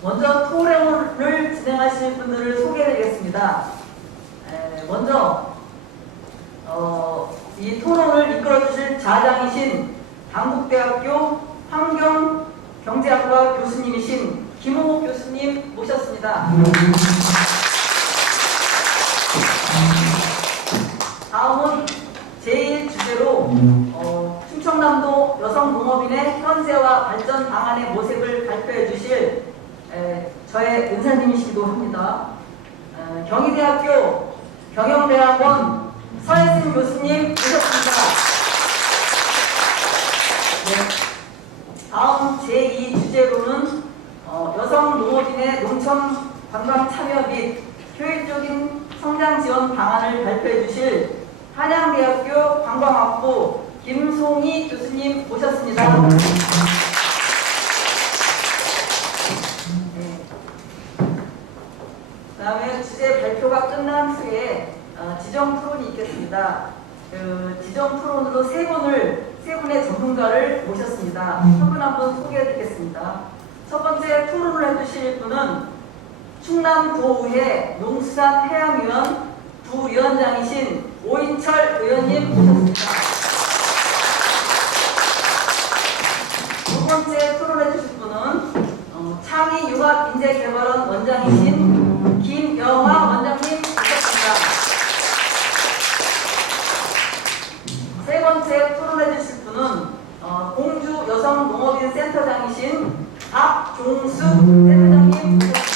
먼저 토론을 진행하실 분들을 소개해드리겠습니다. 먼저 이 토론을 이끌어주실 자장이신 당국대학교 환경경제학과 교수님이신 김홍옥 교수님 모셨습니다. 다음은 제1주제로 충청남도 여성농업인의 현재와 발전 방안의 모색을 발표해 주실 저의 은사님이시기도 합니다. 경희대학교 경영대학원 서혜승 교수님 모셨습니다. 네. 다음 제2주제로는 여성농업인의 농촌 관광 참여 및 효율적인 성장 지원 방안을 발표해 주실 한양대학교 관광학부 김송희 교수님 모셨습니다. 네. 그 다음에 주제 발표가 끝난 후에 지정 토론이 있겠습니다. 지정 토론으로 세 분의 전문가를 모셨습니다. 한 분 한 분 소개해 드리겠습니다. 첫 번째 토론을 해주실 분은 충남도의회 농수산해양위원 부위원장이신 오인철 의원님 모셨습니다. 두 번째 토론해 주실 분은 창의융합인재개발원 원장이신 김영화 원장님 모셨습니다. 세 번째 토론해 주실 분은 공주 여성농업인 센터장이신 박종수 센터장님 모셨습니다.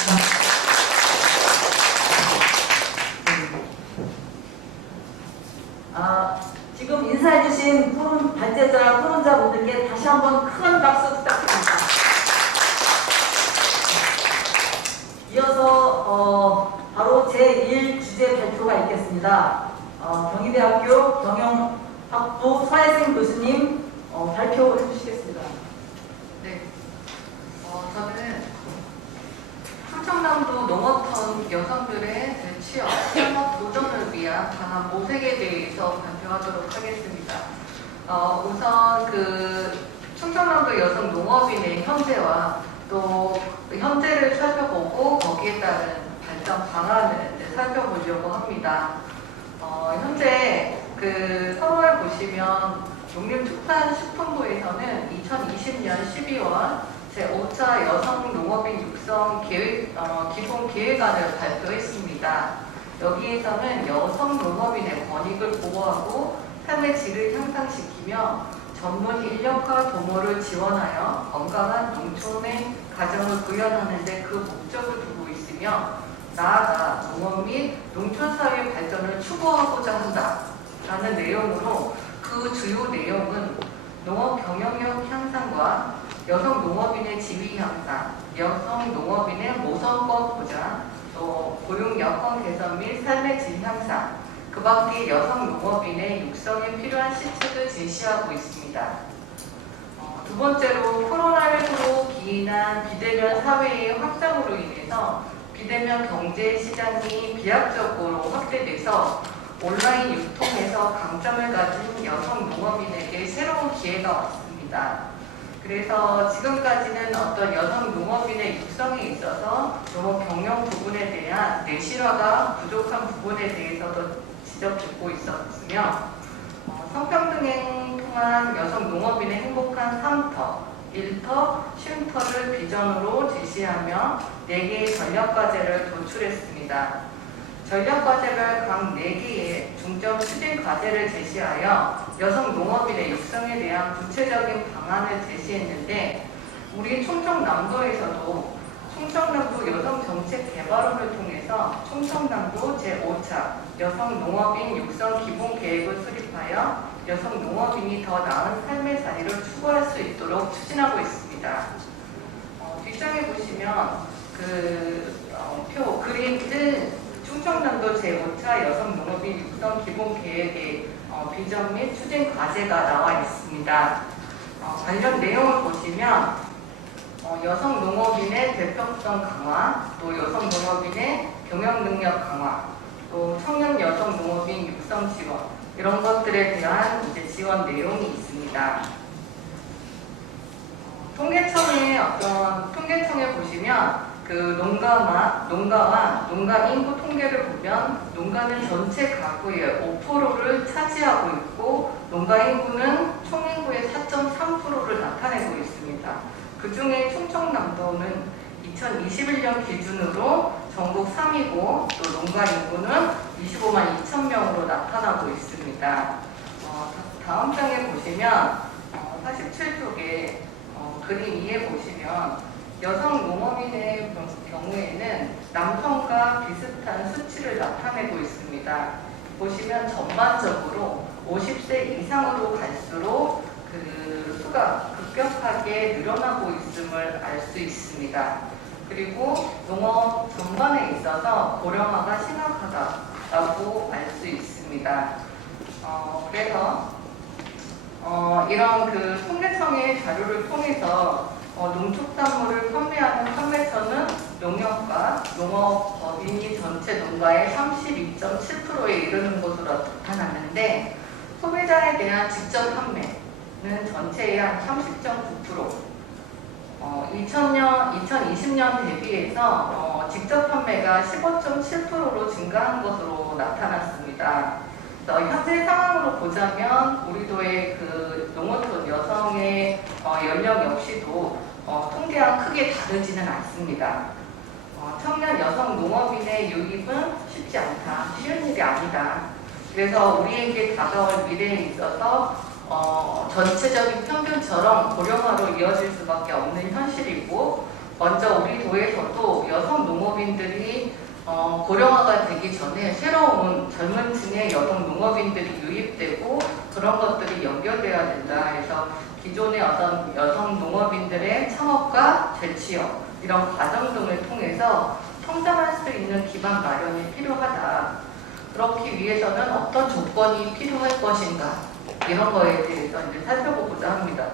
지금 인사해주신 토론자분들께 다시 한번 큰 박수 부탁드립니다. 이어서 바로 제1주제 발표가 있겠습니다. 경희대학교 경영학부 서혜승 교수님 발표해 주시겠습니다. 네, 저는 충청남도 농어촌 여성들의 취업, 창업 도전을 위한 강한 모색에 대해서 발표하도록 하겠습니다. 우선 충청남도 여성 농업인의 현재와 또 현재를 살펴보고 거기에 따른 발전 방안을 살펴보려고 합니다. 현재 서로를 보시면 농림축산식품부에서는 2020년 12월 제5차 여성농업인 육성 계획, 기본 계획안을 발표했습니다. 여기에서는 여성농업인의 권익을 보호하고 삶의 질을 향상시키며 전문 인력과 도모를 지원하여 건강한 농촌의 가정을 구현하는 데 그 목적을 두고 있으며 나아가 농업 및 농촌사회 발전을 추구하고자 한다라는 내용으로 그 주요 내용은 농업 경영력 향상과 여성 농업인의 지위 향상, 여성 농업인의 모성법 보장, 또 고용 여건 개선 및 삶의 질 향상, 그 밖에 여성 농업인의 육성에 필요한 시책을 제시하고 있습니다. 두 번째로 코로나19로 기인한 비대면 사회의 확장으로 인해서 비대면 경제 시장이 비약적으로 확대돼서 온라인 유통에서 강점을 가진 여성 농업인에게 새로운 기회가 왔습니다. 그래서 지금까지는 어떤 여성 농업인의 육성에 있어서 농업 경영 부분에 대한 내실화가 부족한 부분에 대해서도 지적받고 있었으며 성평등행 통한 여성 농업인의 행복한 3터, 1터, 쉼터를 비전으로 제시하며 4개의 전략과제를 도출했습니다. 전략과제별 각 4개의 중점 추진 과제를 제시하여 여성 농업인의 육성에 대한 구체적인 방안을 제시했는데 우리 충청남도에서도 충청남도 여성정책개발원을 통해서 충청남도 제5차 여성농업인 육성 기본계획을 수립하여 여성농업인이 더 나은 삶의 자리를 추구할 수 있도록 추진하고 있습니다. 뒷장에 보시면 그림 1 충청남도 제5차 여성농업인 육성 기본계획의 비전 및 추진 과제가 나와 있습니다. 관련 내용을 보시면 여성농업인의 대표성 강화, 또 여성농업인의 경영능력 강화, 또 청년 여성농업인 육성 지원 이런 것들에 대한 지원 내용이 있습니다. 통계청에 보시면 농가와 농가 인구 통계를 보면 농가는 전체 가구의 5%를 차지하고 있고 농가 인구는 총 인구의 4.3%를 나타내고 있습니다. 그 중에 충청남도는 2021년 기준으로 전국 3위고 또 농가 인구는 25만 2천 명으로 나타나고 있습니다. 다음 장에 보시면 47쪽에 그림 2에 보시면 여성 농업인의 경우에는 남성과 비슷한 수치를 나타내고 있습니다. 보시면 전반적으로 50세 이상으로 갈수록 그 수가 급격하게 늘어나고 있음을 알 수 있습니다. 그리고 농업 전반에 있어서 고령화가 심각하다라고 알 수 있습니다. 그래서 이런 그 통계청의 자료를 통해서 농축산물을 판매하는 판매처는 농협과 농업법인이 전체 농가의 32.7%에 이르는 것으로 나타났는데 소비자에 대한 직접 판매는 전체의 한 30.9%, 2020년 대비해서 직접 판매가 15.7%로 증가한 것으로 나타났습니다. 현재 상황으로 보자면 우리도의 그 농어촌 여성의 연령 역시도 통계와 크게 다르지는 않습니다. 청년 여성 농업인의 유입은 쉽지 않다, 쉬운 일이 아니다. 그래서 우리에게 다가올 미래에 있어서 전체적인 평균처럼 고령화로 이어질 수밖에 없는 현실이고, 먼저 우리 도에서도 여성 농업인들이 고령화가 되기 전에 새로운 젊은 층의 여성 농업인들이 유입되고 그런 것들이 연결돼야 된다. 그래서 기존의 어떤 여성 농업인들의 창업과 재취업 이런 과정 등을 통해서 성장할 수 있는 기반 마련이 필요하다. 그렇기 위해서는 어떤 조건이 필요할 것인가 이런 거에 대해서 이제 살펴보고자 합니다.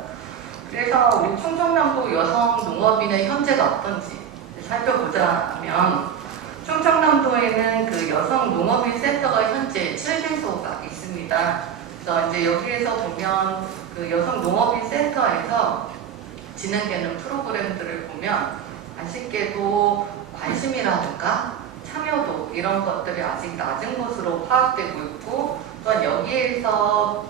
그래서 우리 충청남도 여성 농업인의 현재가 어떤지 살펴보자 하면 충청남도에는 그 여성 농업인 센터가 현재 7개소가 있습니다. 그래서 이제 여기에서 보면 그 여성 농업인 센터에서 진행되는 프로그램들을 보면 아쉽게도 관심이라든가 참여도 이런 것들이 아직 낮은 것으로 파악되고 있고, 또한 여기에서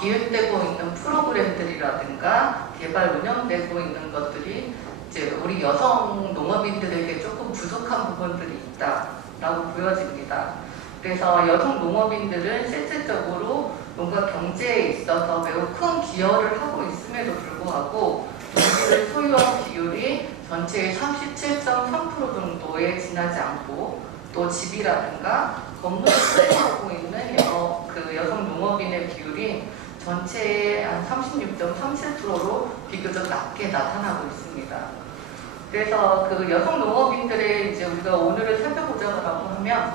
기획되고 있는 프로그램들이라든가 개발 운영되고 있는 것들이 이제 우리 여성 농업인들에게 조금 부족한 부분들이 있다라고 보여집니다. 그래서 여성 농업인들은 실질적으로 농가 경제에 있어서 매우 큰 기여를 하고 있음에도 불구하고 농지를 소유한 비율이 전체의 37.3% 정도에 지나지 않고, 또 집이라든가 건물을 소유하고 있는 그 여성 농업인의 비율이 전체의 한 36.37%로 비교적 낮게 나타나고 있습니다. 그래서 그 여성 농업인들의 이제 우리가 오늘을 살펴보자고 하면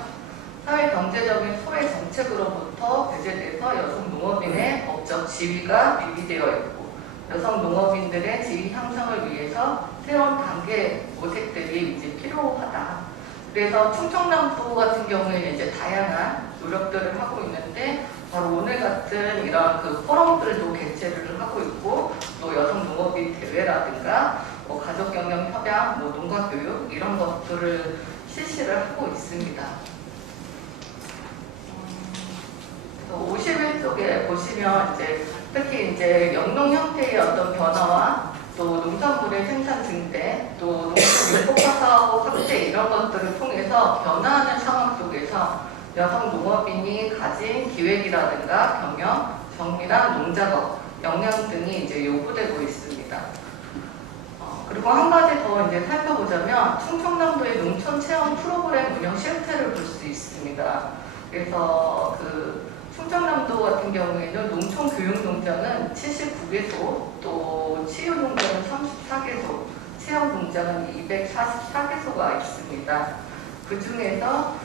사회 경제적인 소외 정책으로부터 배제돼서 여성 농업인의 법적 지위가 미비되어 있고, 여성 농업인들의 지위 향상을 위해서 새로운 단계 모색들이 이제 필요하다. 그래서 충청남도 같은 경우에는 이제 다양한 노력들을 하고 있는데, 바로 오늘 같은 이런 그 포럼들도 개최를 하고 있고, 또 여성 농업인 대회라든가 가족 경영 협약, 농가 교육 이런 것들을 실시를 하고 있습니다. 51쪽에 보시면 이제 특히 이제 영농 형태의 어떤 변화와 또 농산물의 생산 증대, 또 농촌 육복화 사업 확대 이런 것들을 통해서 변화하는 상황 속에서 여성 농업인이 가진 기획이라든가 경영, 정밀한 농작업, 역량 등이 이제 요구되고 있습니다. 그리고 한 가지 더 이제 살펴보자면 충청남도의 농촌 체험 프로그램 운영 실태를 볼 수 있습니다. 그래서 그 충청남도 같은 경우에는 농촌 교육 농장은 79개소, 또 치유 농장은 34개소, 체험 농장은 244개소가 있습니다. 그 중에서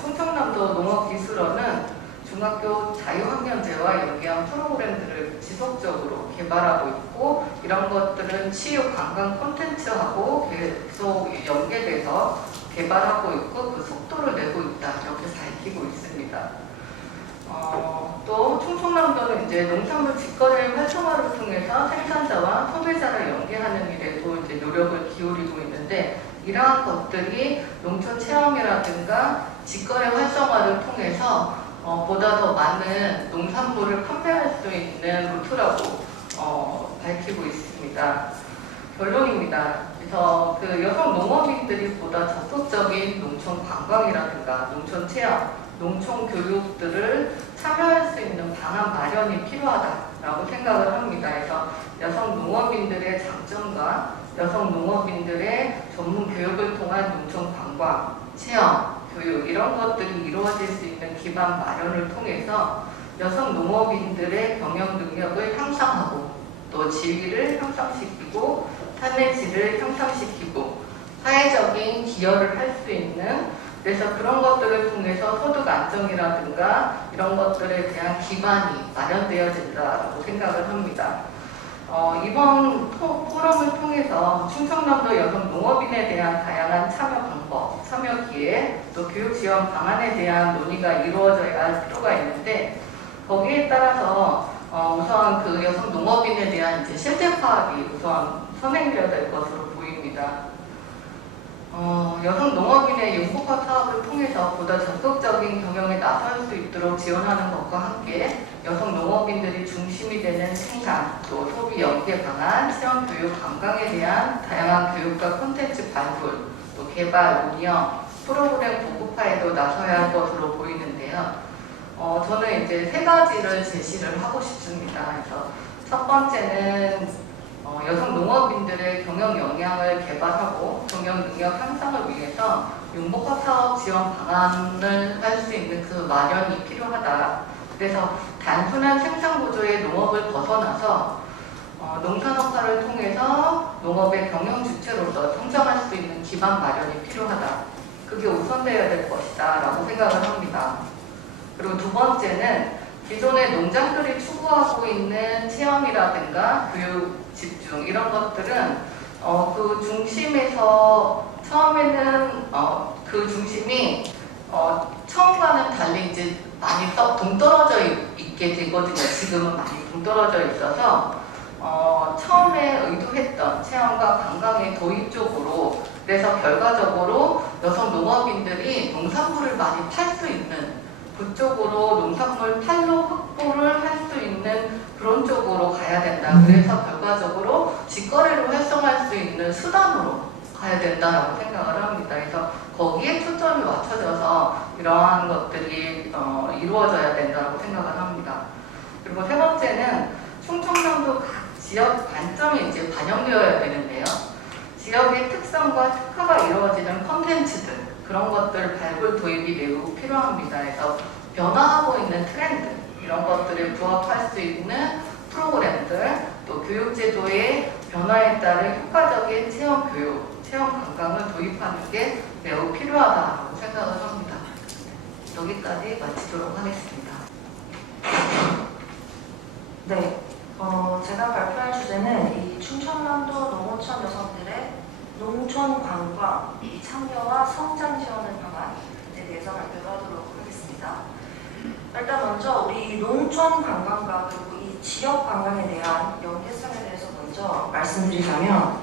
충청남도 농업기술원은 중학교 자유학년제와 연계한 프로그램들을 지속적으로 개발하고 있고, 이런 것들은 치유 관광 콘텐츠하고 계속 연계돼서 개발하고 있고 그 속도를 내고 있다 이렇게 밝히고 있습니다. 또 충청남도는 이제 농산물 직거래 활성화를 통해서 생산자와 소비자를 연계하는 일에도 이제 노력을 기울이고 있는데, 이러한 것들이 농촌 체험이라든가 직거래 활성화를 통해서 보다 더 많은 농산물을 판매할 수 있는 루트라고 밝히고 있습니다. 결론입니다. 그래서 그 여성 농업인들이 보다 적극적인 농촌 관광이라든가 농촌 체험, 농촌 교육들을 참여할 수 있는 방안 마련이 필요하다라고 생각을 합니다. 그래서 여성 농업인들의 장점과 여성 농업인들의 전문 교육을 통한 농촌 관광, 체험, 교육 이런 것들이 이루어질 수 있는 기반 마련을 통해서 여성 농업인들의 경영 능력을 향상하고 또 지위를 향상시키고 삶의 질을 향상시키고 사회적인 기여를 할 수 있는 그래서 그런 것들을 통해서 소득 안정이라든가 이런 것들에 대한 기반이 마련되어야 된다고 생각을 합니다. 이번 포럼을 통해서 충청남도 여성 농업인에 대한 다양한 참여 방법, 참여 기회, 또 교육 지원 방안에 대한 논의가 이루어져야 할 필요가 있는데 거기에 따라서 우선 그 여성 농업인에 대한 이제 실제 파악이 우선 선행되어야 될 것으로 보입니다. 여성 농업인의 융복화 사업을 통해서 보다 적극적인 경영에 나설 수 있도록 지원하는 것과 함께 여성 농업인들이 중심이 되는 생산, 또 소비 연계 방안, 체험 교육 관광에 대한 다양한 교육과 콘텐츠 발굴, 또 개발, 운영, 프로그램 보급화에도 나서야 할 것으로 보이는데요. 저는 이제 세 가지를 제시를 하고 싶습니다. 그래서 첫 번째는 여성 농업인들의 경영 역량을 개발하고 경영 능력 향상을 위해서 융복화 사업 지원 방안을 할 수 있는 그 마련이 필요하다. 그래서 단순한 생산 구조의 농업을 벗어나서 농산업화를 통해서 농업의 경영 주체로서 성장할 수 있는 기반 마련이 필요하다. 그게 우선되어야 될 것이다 라고 생각을 합니다. 그리고 두 번째는 기존의 농장들이 추구하고 있는 체험이라든가 교육 집중 이런 것들은 그 중심에서 처음에는 그 중심이 처음과는 달리 이제 많이 동떨어져 있게 되거든요. 지금은 많이 동떨어져 있어서 처음에 의도했던 체험과 관광의 도입 쪽으로 그래서 결과적으로 여성 농업인들이 농산물을 많이 팔 수 있는 그쪽으로 농산물 판로 확보를 할 수 있는 그런 쪽으로 가야 된다. 그래서 결과적으로 직거래를 활성화할 수 있는 수단으로 가야 된다라고 생각을 합니다. 그래서 거기에 초점이 맞춰져서 이러한 것들이 이루어져야 된다고 생각을 합니다. 그리고 세 번째는 충청남도 각 지역 관점이 이제 반영되어야 되는데요. 지역의 특성과 특화가 이루어지는 콘텐츠들 그런 것들 발굴 도입이 매우 필요합니다. 그래서 변화하고 있는 트렌드 이런 것들에 부합할 수 있는 프로그램들 또 교육제도의 변화에 따른 효과적인 체험 교육, 체험 관광을 도입하는 게 매우 필요하다고 생각을 합니다. 여기까지 마치도록 하겠습니다. 네, 제가 발표할 주제는 이 충청남도 농어촌 여성들의 농촌 관광 참여와 성장 지원을 방안에 대해서 발표를 하도록 하겠습니다. 일단 먼저 우리 농촌 관광과 그리고 이 지역 관광에 대한 연계성에 대해서 먼저 말씀드리자면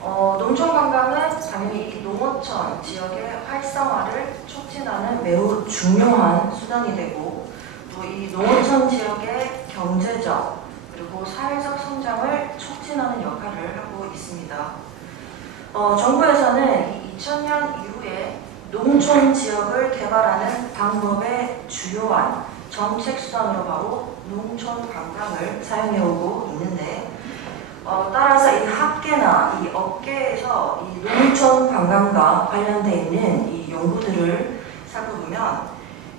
농촌 관광은 당연히 이 농어촌 지역의 활성화를 촉진하는 매우 중요한 수단이 되고 또 이 농어촌 지역의 경제적 그리고 사회적 성장을 촉진하는 역할을 하고 있습니다. 정부에서는 2000년 이후에 농촌 지역을 개발하는 방법의 주요한 정책 수단으로 바로 농촌 관광을 사용해오고 있는데 따라서 이 학계나 이 업계에서 이 농촌 관광과 관련되어 있는 이 연구들을 살펴보면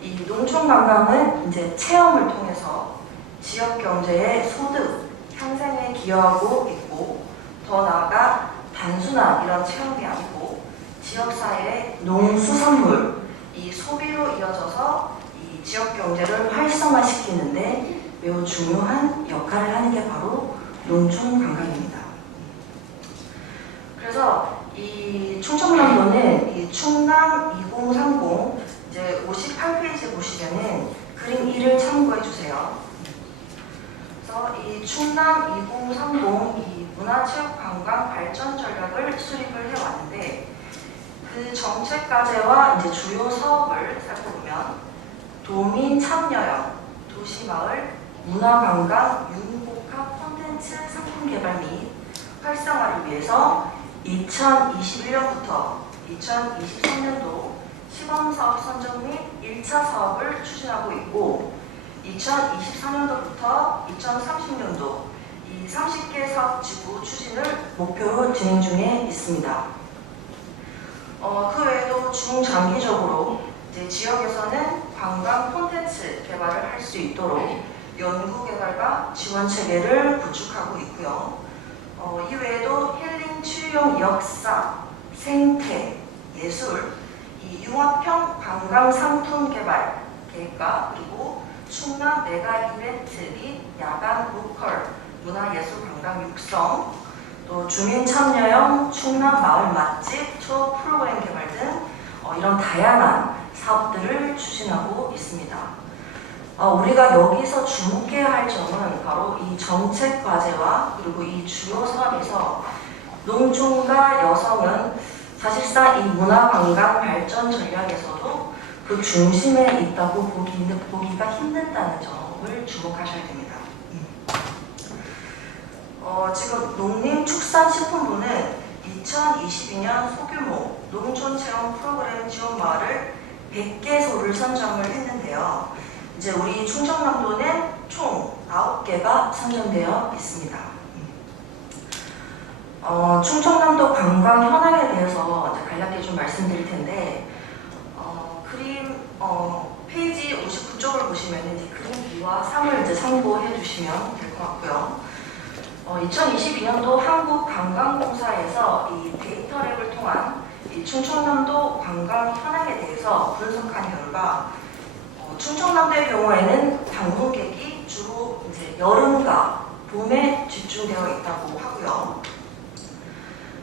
이 농촌 관광은 이제 체험을 통해서 지역 경제의 소득 향상에 기여하고 있고 더 나아가 단순한 이런 체험이 아니고 지역사회의 농수산물 이 소비로 이어져서 이 지역 경제를 활성화시키는데 매우 중요한 역할을 하는 게 바로 농촌 관광입니다. 그래서 이 충청남도는 이 충남 2030 이제 58페이지에 보시면은 그림 1을 참고해 주세요. 그래서 그래서 이 충남 2030 이 문화체육관광 발전 전략을 수립을 해왔는데 그 정책 과제와 이제 주요 사업을 살펴보면 도민 참여형 도시마을 문화관광 융복합 콘텐츠 상품 개발 및 활성화를 위해서 2021년부터 2023년도 시범사업 선정 및 1차 사업을 추진하고 있고 2024년도부터 2030년도 이 30개 사업지구 추진을 목표로 진행 중에 있습니다. 그 외에도 중장기적으로 이제 지역에서는 관광 콘텐츠 개발을 할 수 있도록 연구 개발과 지원 체계를 구축하고 있고요. 이 외에도 힐링 치유용 역사, 생태, 예술, 이 융합형 관광 상품 개발 계획과 그리고 충남 메가 이벤트 및 야간 로컬 문화예술 관광 육성, 또 주민 참여형 충남 마을 맛집 투어 프로그램 개발 등 이런 다양한 사업들을 추진하고 있습니다. 우리가 여기서 주목해야 할 점은 바로 이 정책 과제와 그리고 이 주요 사업에서 농촌과 여성은 사실상 이 문화관광 발전 전략에서도 그 중심에 있다고 보기가 힘든다는 점을 주목하셔야 됩니다. 지금 농림축산식품부는 2022년 소규모 농촌체험 프로그램 지원마을을 100개소를 선정을 했는데요. 이제 우리 충청남도는 총 9개가 선정되어 있습니다. 충청남도 관광 현황에 대해서 이제 간략히 좀 말씀드릴 텐데, 그림 페이지 59쪽을 보시면 이제 그림 B와 3을 이제 참고해 주시면 될 것 같고요. 2022년도 한국관광공사에서 이 데이터랩을 통한 이 충청남도 관광 현황에 대해서 분석한 결과 충청남도의 경우에는 방문객이 주로 이제 여름과 봄에 집중되어 있다고 하고요.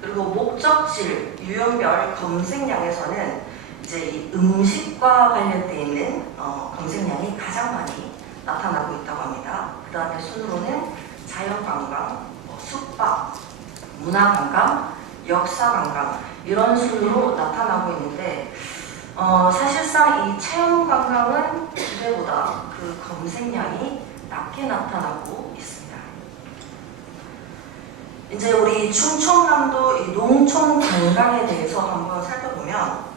그리고 목적지, 유형별 검색량에서는 이제 이 음식과 관련되어 있는 검색량이 가장 많이 나타나고 있다고 합니다. 그 다음에 순으로는 자연관광, 숙박, 문화관광, 역사관광 이런 순으로 나타나고 있는데 사실상 이 체험관광은 기대보다 그 검색량이 낮게 나타나고 있습니다. 이제 우리 충청남도 이 농촌 관광에 대해서 한번 살펴보면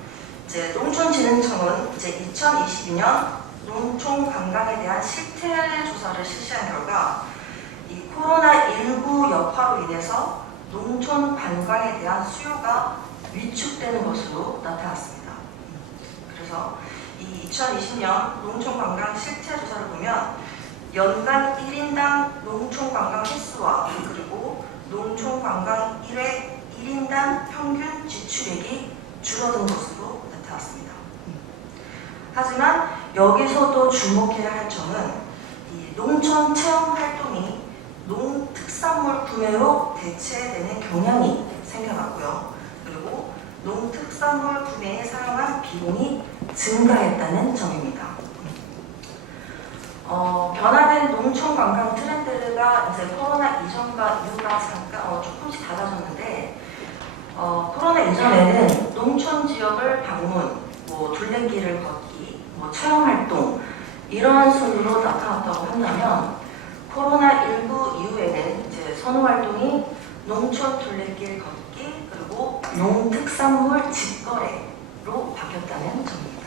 이제 농촌진흥청은 이제 2022년 농촌 관광에 대한 실태 조사를 실시한 결과 이 코로나19 여파로 인해서 농촌 관광에 대한 수요가 위축되는 것으로 나타났습니다. 그래서 이 2020년 농촌 관광 실태 조사를 보면 연간 1인당 농촌 관광 횟수와 그리고 농촌 관광 1회 1인당 평균 지출액이 줄어든 것으로 나타났습니다. 하지만 여기서도 주목해야 할 점은 이 농촌 체험 활동이 농특산물 구매로 대체되는 경향이 생겨났고요. 그리고 농특산물 구매에 사용한 비용이 증가했다는 점입니다. 변화된 농촌 관광 트렌드가 이제 코로나 이전과 이후가 잠깐 조금씩 달라졌는데 코로나 이전에는 농촌 지역을 방문, 둘레길을 걷기, 체험 활동 이러한 순으로 나타났다고 한다면 코로나19 이후에는 이제 선호 활동이 농촌 둘레길 걷기 그리고 농특산물 직거래로 바뀌었다는 점입니다.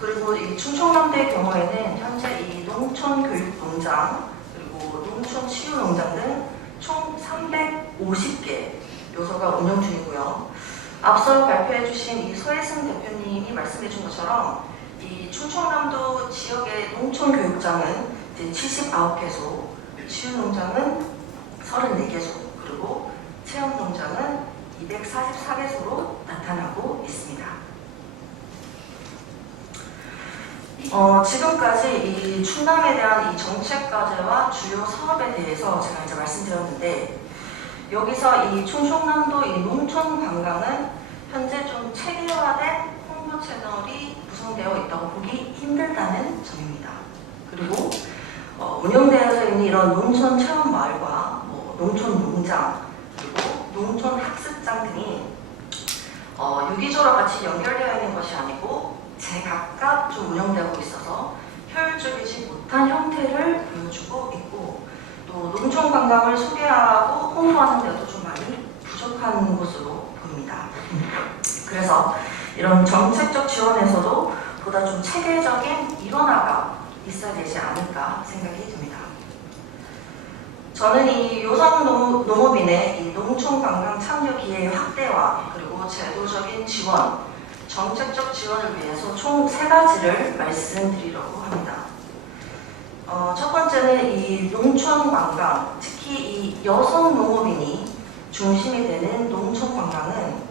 그리고 이 충청남도의 경우에는 현재 이 농촌교육농장 그리고 농촌치유농장 등 총 350개 요소가 운영 중이고요. 앞서 발표해 주신 이 소혜승 대표님이 말씀해 준 것처럼 이 충청남도 지역의 농촌교육장은 이제 79개소, 치유농장은 34개소, 그리고 체험농장은 244개소로 나타나고 있습니다. 지금까지 이 충남에 대한 이 정책 과제와 주요 사업에 대해서 제가 이제 말씀드렸는데 여기서 이 충청남도 이 농촌 관광은 현재 좀 체계화된 홍보 채널이 구성되어 있다고 보기 힘들다는 점입니다. 그리고 운영되어져 있는 이런 농촌 체험마을과 농촌 농장 그리고 농촌 학습장 등이 유기적으로 같이 연결되어 있는 것이 아니고 제각각 좀 운영되고 있어서 효율적이지 못한 형태를 보여주고 있고 또 농촌 관광을 소개하고 홍보하는 데도 좀 많이 부족한 것으로 보입니다. 그래서 이런 정책적 지원에서도 보다 좀 체계적인 일원화가 있어야 되지 않을까 생각이 듭니다. 저는 이 요성 농업인의 이 농촌 관광 참여 기회 확대와 그리고 제도적인 지원, 정책적 지원을 위해서 총 3가지를 말씀드리려고 합니다. 첫 번째는 이 농촌 관광, 특히 이 여성 농업인이 중심이 되는 농촌 관광은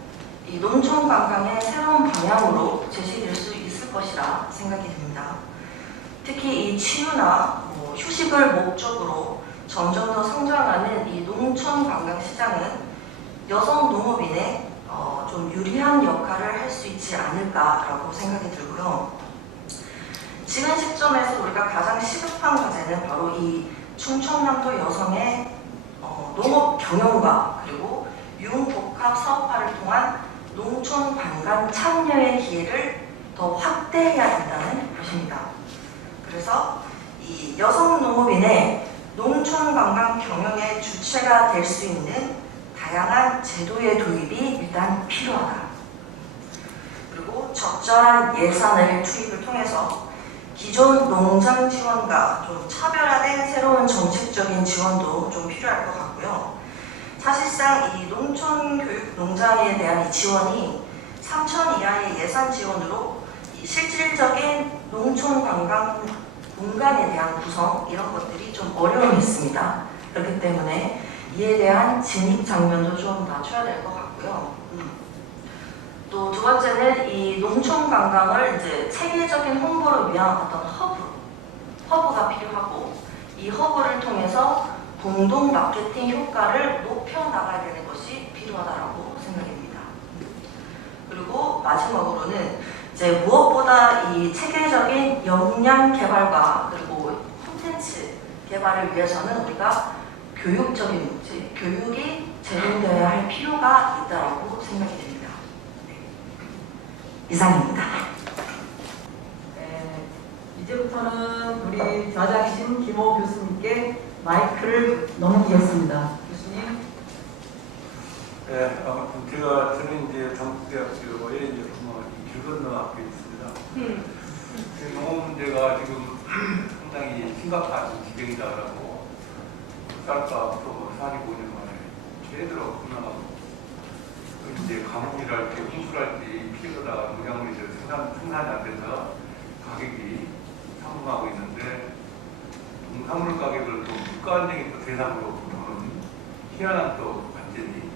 이 농촌 관광의 새로운 방향으로 제시될 수 있을 것이라 생각이 듭니다. 특히 이 치유나 휴식을 목적으로 점점 더 성장하는 이 농촌 관광 시장은 여성 농업인의 좀 유리한 역할을 할 수 있지 않을까라고 생각이 들고요. 지금 시점에서 우리가 가장 시급한 과제는 바로 이 충청남도 여성의 농업 경영과 그리고 융복합 사업화를 통한 농촌 관광 참여의 기회를 더 확대해야 된다는 것입니다. 그래서 이 여성 농업인의 농촌 관광 경영의 주체가 될 수 있는 다양한 제도의 도입이 일단 필요하다. 그리고 적절한 예산을 투입을 통해서 기존 농장 지원과 좀 차별화된 새로운 정책적인 지원도 좀 필요할 것 같고요. 사실상 이 농촌 교육 농장에 대한 이 지원이 3천 이하의 예산 지원으로 이 실질적인 농촌 관광 공간에 대한 구성 이런 것들이 좀 어려움이 있습니다. 그렇기 때문에 이에 대한 진입 장면도 좀 낮춰야 될 것 같고요. 또 두 번째는 이 농촌 관광을 이제 체계적인 홍보를 위한 어떤 허브가 필요하고 이 허브를 통해서 공동 마케팅 효과를 높여 나가야 되는 것이 필요하다고 생각합니다. 그리고 마지막으로는 이제 무엇보다 이 체계적인 역량 개발과 그리고 콘텐츠 개발을 위해서는 우리가 교육적인 문제, 교육이 제공되어야 할 필요가 있다고 생각이 됩니다. 이상입니다. 네, 이제부터는 우리 좌장이신 김호 교수님께 마이크를 넘기겠습니다. 교수님. 네, 저는 이제 전국대학교에 이제 길 건너 학교에 있습니다. 농업 문제가 지금 상당히 심각한 지경이다라고 쌀과 또 45년 만에 제대로 끝나가고 이제 가뭄이랄 때 홍수랄 때 피해가 농작물이 생산이 안 돼서 가격이 상승하고 있는데 농산물 가격을 또 물가 안정이 또 대상으로 보는 희한한 또 관점이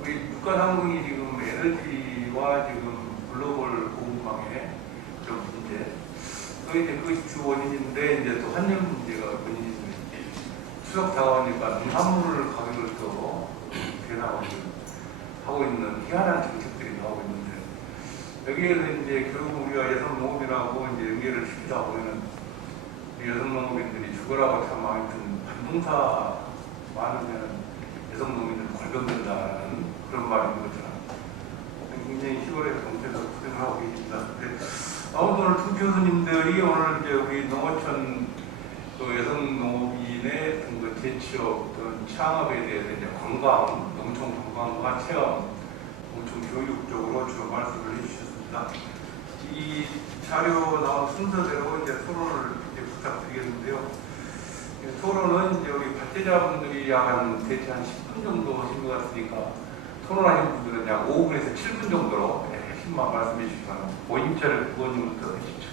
우리 물가 상승이 지금 에너지와 지금 글로벌 공급망의 그런 문제 또 이제 그것이 주 원인인데 이제 또 환경 문제가 원인입니다. 추석 다가오니까 농산물 가격을 또 대상으로 하고 있는 희한한 정책들이 나오고 있는데 여기에서 이제 결국 우리가 여성 농업이라고 이제 연계를 시키다 보면은 여성 농업인들이 죽으라고 참 아무튼 반동사 많으면 여성 농민들은 골병된다는 그런 말인 것처럼 굉장히 시골에서 동태에서 고생을 하고 계십니다. 아무튼 오늘 두 교수님들이 오늘 이제 우리 농어촌 여성 농업인의 그 재취업 또는 창업에 대해서 이제 관광, 농촌 관광과 체험, 농촌 교육 쪽으로 주로 말씀을 해주셨습니다. 이 자료 나온 순서대로 이제 토론을 이제 부탁드리겠는데요. 토론은 이제 우리 발제자분들이 약 대체 한 10분 정도 하신 것 같으니까 토론하신 분들은 약 5분에서 7분 정도로 핵심만 말씀해 주시기 바랍니다. 오인철 의원님부터 해주시죠.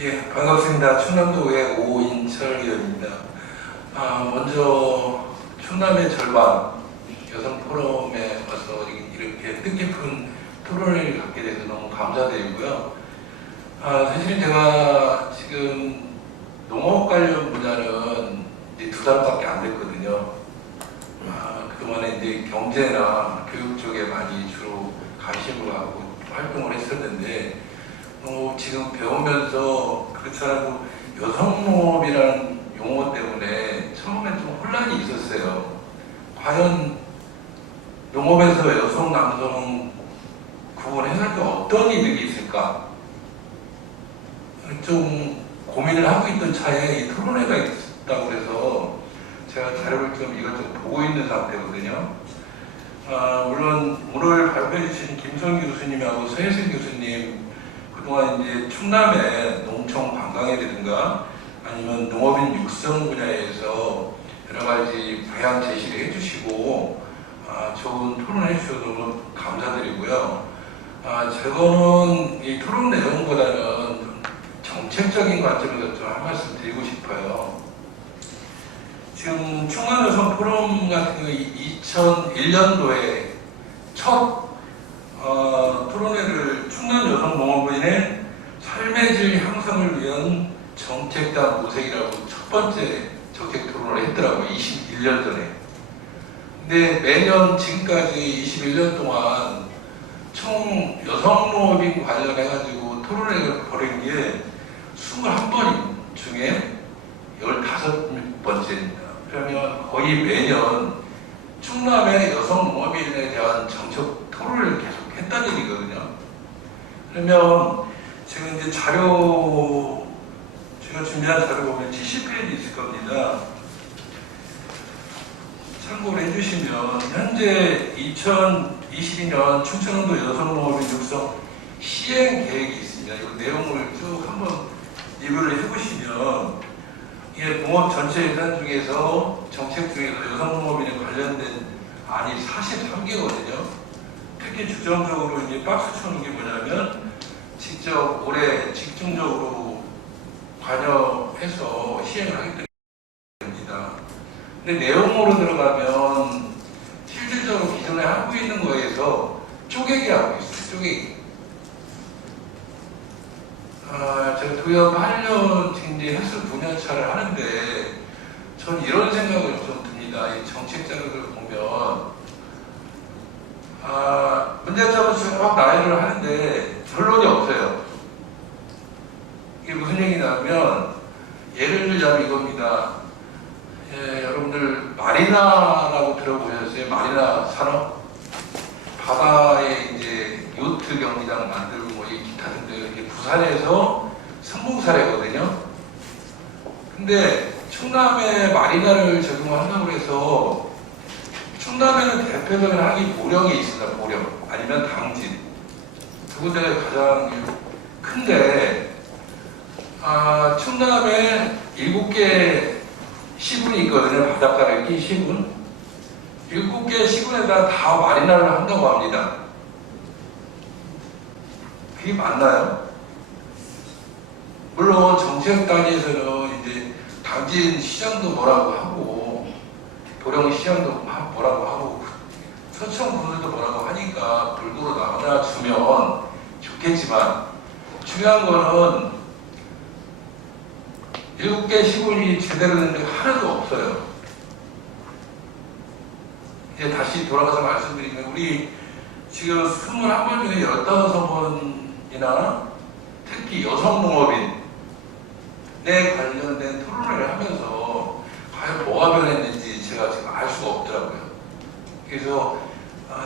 예, 반갑습니다. 충남도의 오인철 의원입니다. 먼저 충남의 절반 여성 포럼에 와서 이렇게 뜻깊은 토론을 갖게 돼서 너무 감사드리고요. 사실 제가 지금 농업 관련 분야는 이제 2달밖에 안 됐거든요. 그동안에 이제 경제나 교육 쪽에 많이 주로 관심을 갖고 활동을 했었는데 지금 배우면서 그렇지 않아도 여성농업이라는 용어 때문에 처음에 좀 혼란이 있었어요. 과연 농업에서 여성, 남성 구분해서 어떤 이득이 있을까? 좀 고민을 하고 있던 차에 이 토론회가 있다고 그래서 제가 자료를 좀 이것저것 보고 있는 상태거든요. 물론 오늘 발표해 주신 김성기 교수님하고 서혜승 교수님 그동안 이제 충남의 농촌 관광이라든가 아니면 농업인 육성 분야에서 여러 가지 방향 제시를 해주시고 좋은 토론을 해주셔서 너무 감사드리고요. 저는 이 토론 내용보다는 좀 정책적인 관점에서 좀 한 말씀 드리고 싶어요. 지금 충남여성 포럼 같은 경우 2001년도에 첫 토론회를 충남 여성 농업인의 삶의 질 향상을 위한 정책단 모색이라고 첫 번째 정책 토론을 했더라고요. 21년 전에. 근데 매년 지금까지 21년 동안 총 여성 농업인 관련해가지고 토론회를 벌인 게 21번 중에 15번째입니다. 그러면 거의 매년 충남의 여성 농업인에 대한 정책 토론을 계속 했다는 얘기거든요. 그러면 지금 이제 제가 준비한 자료 보면 70페이지 있을 겁니다. 참고를 해주시면 현재 2022년 충청도 여성농업인 육성 시행 계획이 있습니다. 이 내용을 쭉 한번 리뷰를 해보시면 이게 농업 전체 예산 중에서 정책 중에서 여성농업인에 관련된 안이 43개거든요. 특히 주정적으로 이제 박수 쳐는 게 뭐냐면 직접 올해 집중적으로 관여해서 시행을 하겠다는 겁니다. 근데 내용으로 들어가면 실질적으로 기존에 하고 있는 거에서 쪼개기 하고 있어요. 쪼개기. 제가 도협 8년 지금 이제 횟수 9년 차를 하는데 전 이런 생각을 좀 듭니다. 이 정책 자료를 보면 문제점은 쭉 나열을 하는데 결론이 없어요. 이게 무슨 얘기냐면 예를 들자면 이겁니다. 여러분들 마리나라고 들어보셨어요? 마리나 산업? 바다에 이제 요트 경기장 만들고 뭐 이 기타 등등 이게 부산에서 성공 사례거든요. 근데 충남에 마리나를 적용한다고 해서 충남에는 대표적인 항이 보령이 있습니다. 보령 아니면 당진 두 군데가 가장 큰데 충남에 7개 시군이 있거든요. 바닷가를 낀 시군 7개 시군에다 다 마리나를 한다고 합니다. 그게 맞나요? 물론 정책 단위에서는 이제 당진 시장도 뭐라고 하고 보령 시장도 뭐라고 하고 서청 군들도 뭐라고 하니까 골고루 나눠주면 좋겠지만 중요한 거는 7개 시군이 제대로 된 게 하나도 없어요. 이제 다시 돌아가서 말씀드리면 우리 지금 21번 중에 15번이나 특히 여성농업인에 관련된 토론회를 하면서 과연 뭐가 변했는지 제가 지금 알 수가 없더라고요. 그래서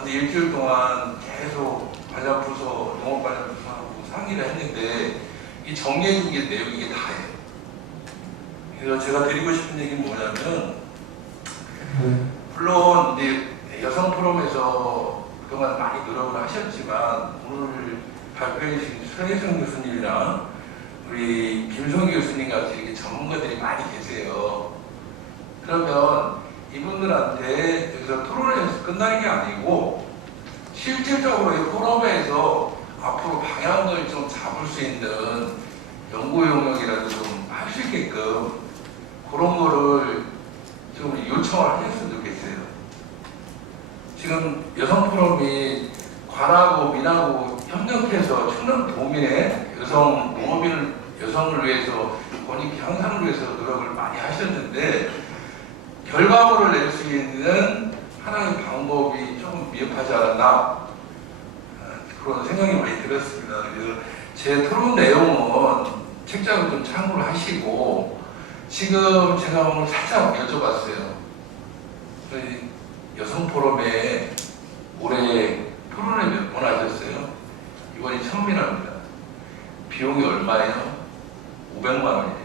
이제 일주일 동안 계속 관련부서, 농업 관련부서하고 상의를 했는데 이 정리해 준 게 내용이 이게 다예요. 그래서 제가 드리고 싶은 얘기는 뭐냐면 물론 이제 여성 포럼에서 그동안 많이 노력을 하셨지만 오늘 발표해 주신 서혜성 교수님이랑 우리 김성기 교수님 같이 이렇게 전문가들이 많이 계세요. 그러면 이분들한테 여기서 토론에서 끝나는 게 아니고 실질적으로 이 포럼에서 앞으로 방향을 좀 잡을 수 있는 연구 용역이라도 좀 할 수 있게끔 그런 거를 좀 요청을 하셨으면 좋겠어요. 지금 여성 포럼이 관하고 민하고 협력해서 충남 도민의 여성 농업인을 여성을 위해서 권익 향상을 위해서 노력을 많이 하셨는데 결과물을 낼 수 있는 하나의 방법이 조금 미흡하지 않았나 그런 생각이 많이 들었습니다. 그래서 제 토론 내용은 책자를 좀 참고를 하시고 지금 제가 오늘 살짝 여쭤봤어요. 저희 여성포럼에 올해 토론회 몇 번 하셨어요? 이번이 처음이랍니다. 비용이 얼마예요? 500만 원이에요.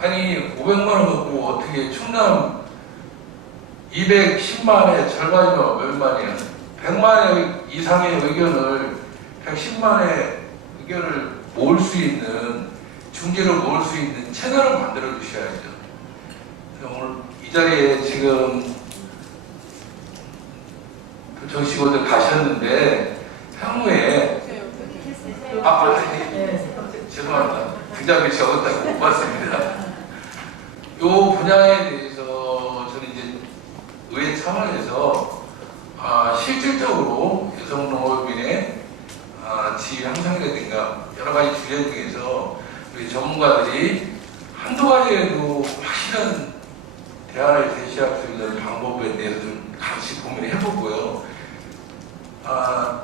아니 500만 원 갖고 어떻게 충남 210만의 절반이면 얼마냐? 100만의 이상의 의견을 110만의 의견을 모을 수 있는 중재로 모을 수 있는 채널을 만들어 주셔야죠. 오늘 이 자리에 지금 정식원들 가셨는데 향후에 죄송합니다. 등장이 적었다고 못 봤습니다. 이 분야에 대해서 저는 이제 의회 차원에서 실질적으로 여성농업인의 지위 향상이라든가 여러 가지 주제 중에서 우리 전문가들이 한두 가지라도 확실한 대안을 제시할 수 있는 방법에 대해서 좀 같이 고민을 해보고요.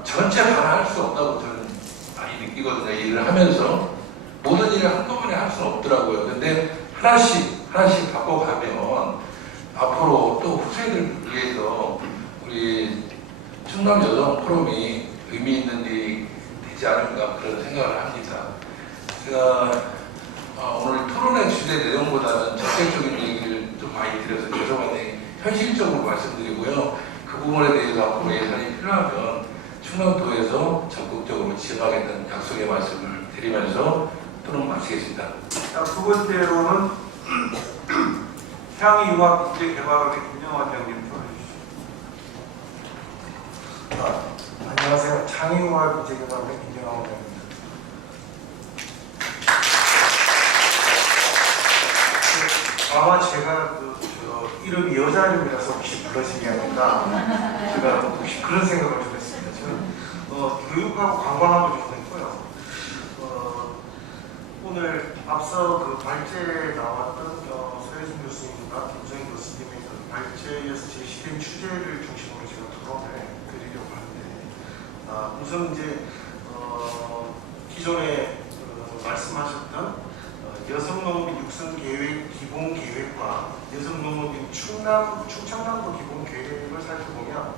전체 하나 할 수 없다고 저는 많이 느끼거든요. 일을 하면서 모든 일을 한꺼번에 할 수는 없더라고요. 근데 하나씩 바꿔가면 앞으로 또 후세들을 위해서 우리 충남 여성 포럼이 의미 있는 일이 되지 않을까 그런 생각을 합니다. 제가 오늘 토론의 주제 내용보다는 적극적인 얘기를 좀 많이 드려서 죄송한데 현실적으로 말씀드리고요. 그 부분에 대해서 앞으로 예산이 필요하면 충남도에서 적극적으로 지원하겠다는 약속의 말씀을 드리면서 토론 마치겠습니다. 자, 두 번째로는 향유학국제개발원의 김영환 장님 표현해 주시죠. 안녕하세요. 창의융합국제개발원의 김영환입니다. 아마 제가 이름이 여자 이름이라서 혹시 불러신 게 아닐까 제가 혹시 그런 생각을 좀 했습니다. 저는 교육하고 관광하고 좀 했고요. 오늘 앞서 그 발제에 나왔던 서혜순 교수님과 김정희 교수님의 그 발제에서 제시된 주제를 중심으로 제가 토론을 드리려고 하는데 우선 이제 기존에 말씀하셨던 여성농업인 육성계획 기본계획과 여성농업인 충청남도 기본계획을 살펴보면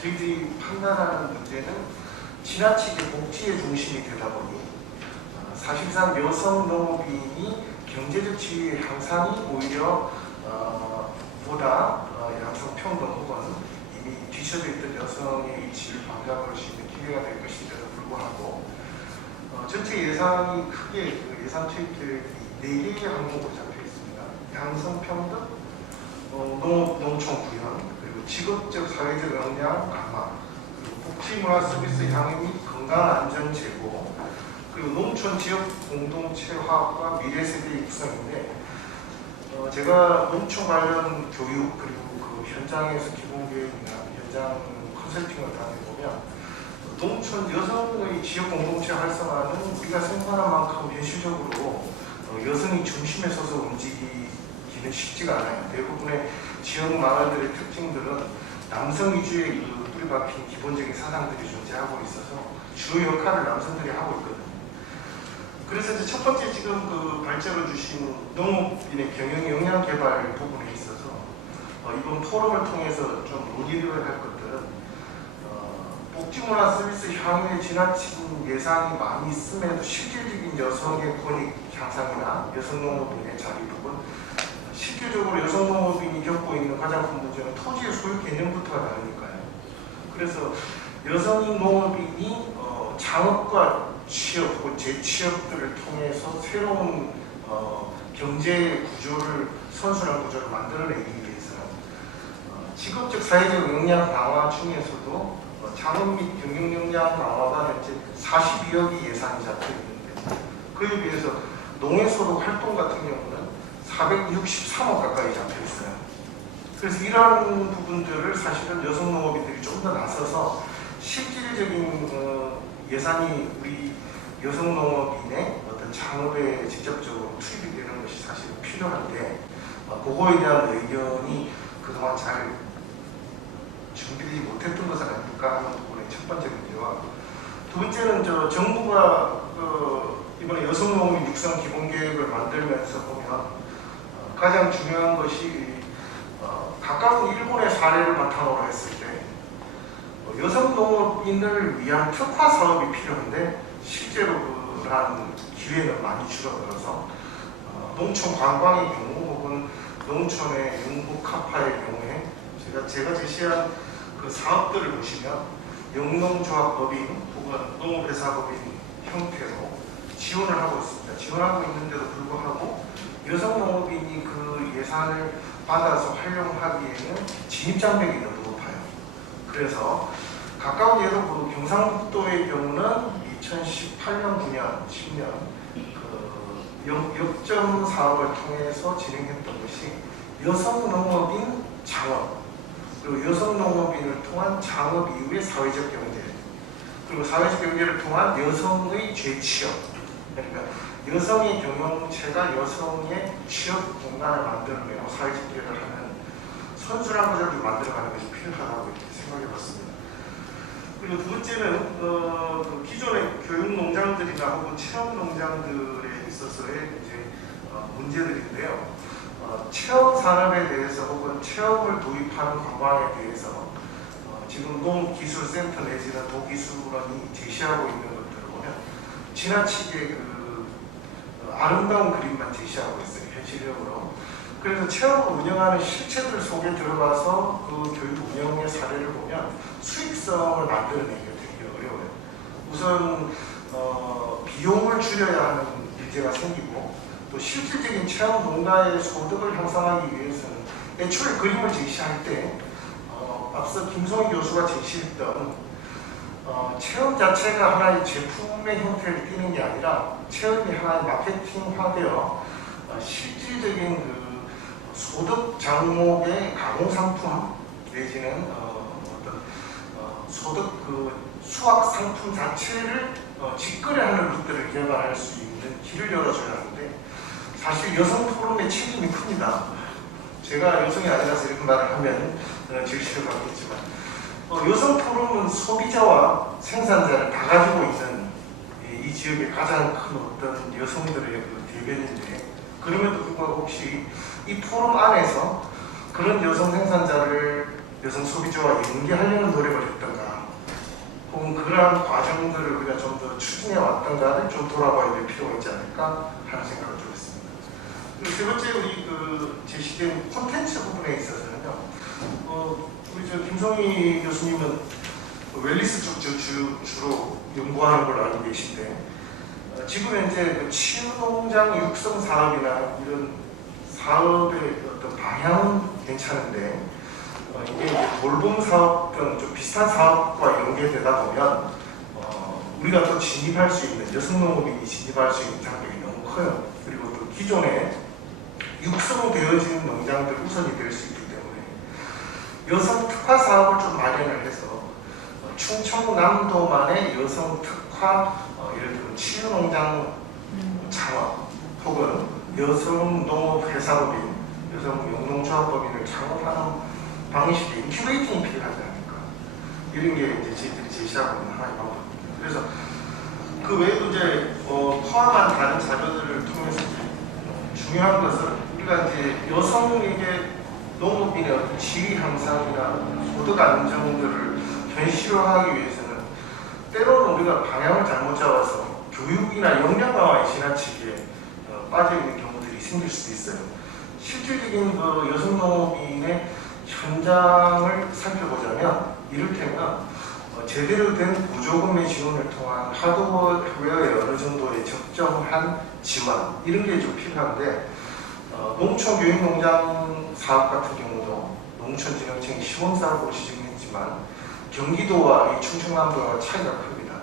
저희들이 판단하는 문제는 지나치게 복지의 중심이 되다 보니 사실상 여성농업인이 경제적 지위의 향상이 오히려 보다 양성평등 혹은 이미 뒤처져 있던 여성의 위치를 방잡을 수 있는 기회가 될 것인데도 불구하고 전체 예산이 크게 그 예산 투입 계획이 4개의 항목으로 잡혀 있습니다. 양성평등, 농촌 구현, 그리고 직업적 사회적 역량 강화, 그리고 복지문화 서비스 향유 및 건강 안전 제고, 그리고 농촌 지역 공동체 화합과 미래 세대 육성인데 제가 농촌 관련 교육 그리고 그 현장에서 기본계획이나 현장 컨설팅을 다녀보면 농촌 여성의 지역 공동체 활성화는 우리가 생각하는 만큼 현실적으로 여성이 중심에 서서 움직이기는 쉽지가 않아요. 대부분의 지역 마을들의 특징들은 남성 위주의 그 뿌리박힌 기본적인 사상들이 존재하고 있어서 주요 역할을 남성들이 하고 있거든요. 그래서 이제 첫 번째 지금 그 발제로 주신 농업인의 경영 역량 개발 부분에 있어서 이번 포럼을 통해서 좀 논의를 할 것들은 복지문화 서비스 향후에 지나친 예산이 많이 있음에도 실질적인 여성의 권익 향상이나 여성농업인의 자리 부분, 실질적으로 여성농업인이 겪고 있는 가장 큰 문제는 토지의 소유 개념부터가 다르니까요. 그래서 여성 농업인이 창업과 취업 혹은 재취업들을 통해서 새로운 경제 구조를 선순환 구조를 만들어내기 위해서는 직업적 사회적 역량 강화 중에서도 창업 및 경영 역량 강화가 현재 42억이 예산이 잡혀 있는데 그에 비해서 농해소득 활동 같은 경우는 463억 가까이 잡혀 있어요. 그래서 이러한 부분들을 사실은 여성 농업인들이 좀 더 나서서 실질적인 예산이 우리 여성 농업인의 어떤 창업에 직접적으로 투입이 되는 것이 사실 필요한데 그거에 대한 의견이 그동안 잘 준비되지 못했던 것은 아닐까 하는 부분의 첫 번째 문제와 두 번째는 정부가 이번에 여성농업인 육성 기본계획을 만들면서 보면 가장 중요한 것이 가까운 일본의 사례를 바탕으로 했을 때 여성농업인을 위한 특화 사업이 필요한데 실제로 그러한 기회는 많이 줄어들어서 농촌 관광의 경우 혹은 농촌의 융복합화의 경우에 제가 제시한 그 사업들을 보시면 영농조합법인 혹은 농업회사법인 형태로 지원을 하고 있습니다. 지원하고 있는데도 불구하고 여성농업인이 그 예산을 받아서 활용하기에는 진입장벽이 너무 높아요. 그래서 가까운 예로 그 경상북도의 경우는 2018년, 9년, 10년 역점 사업을 통해서 진행했던 것이 여성농업인 창업, 그리고 여성농업인을 통한 창업 이후의 사회적 경제, 그리고 사회적 경제를 통한 여성의 재취업, 그러니까 여성의 경영체가 여성의 취업 공간을 만들어내고 사회적 기회를 하는 선순환 구조를 만들어가는 것이 필요하다고 이렇게 생각해봤습니다. 그리고 두 번째는 그 기존의 교육농장들이나 혹은 체험농장들에 있어서의 이제 문제들인데요. 체험 산업에 대해서 혹은 체험을 도입하는 관광에 대해서 지금 농기술센터 내지는 도기술원이 제시하고 있는 것들을 보면 지나치게 그 아름다운 그림만 제시하고 있어요, 현실적으로. 그래서 체험을 운영하는 실체들 속에 들어가서 그 교육 운영의 사례를 보면 수익성을 만들어내기가 되게 어려워요. 우선 비용을 줄여야 하는 문제가 생기고 또 실질적인 체험 농가의 소득을 향상하기 위해서는 애초에 그림을 제시할 때 앞서 김성희 교수가 제시했던 체험 자체가 하나의 제품의 형태를 띠는 게 아니라 체험이 하나의 마케팅화되어 실질적인 그 소득 장목의 가공상품 내지는 어떤 소득 그 수확 상품 자체를 직거래하는 것들을 개발할 수 있는 길을 열어줘야 하는데 사실 여성 포럼의 책임이 큽니다. 제가 여성이 아니라서 이런 말을 하면 질시를 받겠지만 여성 포럼은 소비자와 생산자를 다 가지고 있는 이 지역의 가장 큰 어떤 여성들의 그 대변인데 그럼에도 불구하고 혹시 이 포럼 안에서 그런 여성 생산자를 여성 소비자와 연계하려는 노력을 했던가 혹은 그러한 과정들을 우리가 좀 더 추진해 왔던가를 좀 돌아봐야 될 필요가 있지 않을까 하는 생각을 좀 했습니다. 그리고 세 번째 우리 그 제시된 콘텐츠 부분에 있어서는요. 우리 저 김성희 교수님은 웰리스 쪽 주로 연구하는 걸로 알고 계신데 지금 현재 그 치유농장 육성 사업이나 이런 사업의 어떤 방향은 괜찮은데 이게 이제 돌봄 사업 등 좀 비슷한 사업과 연계되다 보면 우리가 또 진입할 수 있는 여성농업인이 진입할 수 있는 장벽이 너무 커요. 그리고 또 기존에 육성되어진 농장들 우선이 될 수 있기 때문에 여성 특화 사업을 좀 마련을 해서 충청남도만의 여성 특화 예를 들면 치유농장 창업 혹은 여성농업회사법인, 여성영농조합법인을 창업하는 방식의 인큐베이팅이 필요하지 않을까 이런 게 이제 저희들이 제시하고 있는 하나의 방법입니다. 그래서 그 외에도 이제 포함한 다른 자료들을 통해서 중요한 것은 우리가 이제 여성에게 농업인의 어떤 지위 향상이나 소득 안정들을 현실화하기 위해서는 때로는 우리가 방향을 잘못 잡아서 교육이나 역량 강화에 지나치게 빠져있는 경우들이 생길 수도 있어요. 실질적인 그 여성농업인의 현장을 살펴보자면 이를테면 제대로 된 보조금의 지원을 통한 하드웨어의 어느 정도의 적정한 지원 이런 게 좀 필요한데 농촌교육농장 사업 같은 경우도 농촌진흥청이 시범사업으로 지정했지만 경기도와 이 충청남도와 차이가 큽니다.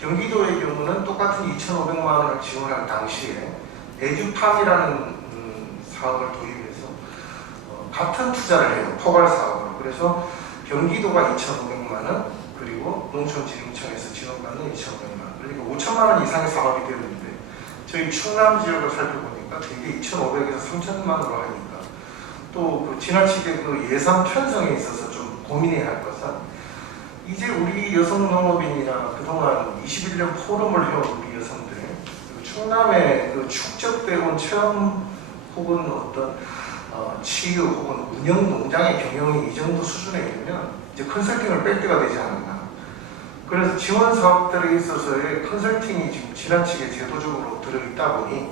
경기도의 경우는 똑같은 2,500만 원을 지원한 당시에 에듀팜이라는 사업을 도입해서 같은 투자를 해요. 포괄 사업으로. 그래서 경기도가 2,500만 원 그리고 농촌진흥청에서 지원받는 2,500만 원. 그러니까 5천만 원 이상의 사업이 되는데 저희 충남 지역을 살펴보니까 되게 2,500에서 3천만 원으로 하니까 또 그 지나치게 그 예산 편성에 있어서 좀 고민해야 할 것은 이제 우리 여성 농업인이나 그동안 21년 포럼을 해온 우리 여성들 그리고 충남에 그 축적되어 온 체험 혹은 어떤 치유 혹은 운영 농장의 경영이 이 정도 수준에 이르면 이제 컨설팅을 뺄 때가 되지 않았나. 그래서 지원 사업들에 있어서의 컨설팅이 지금 지나치게 제도적으로 들어있다 보니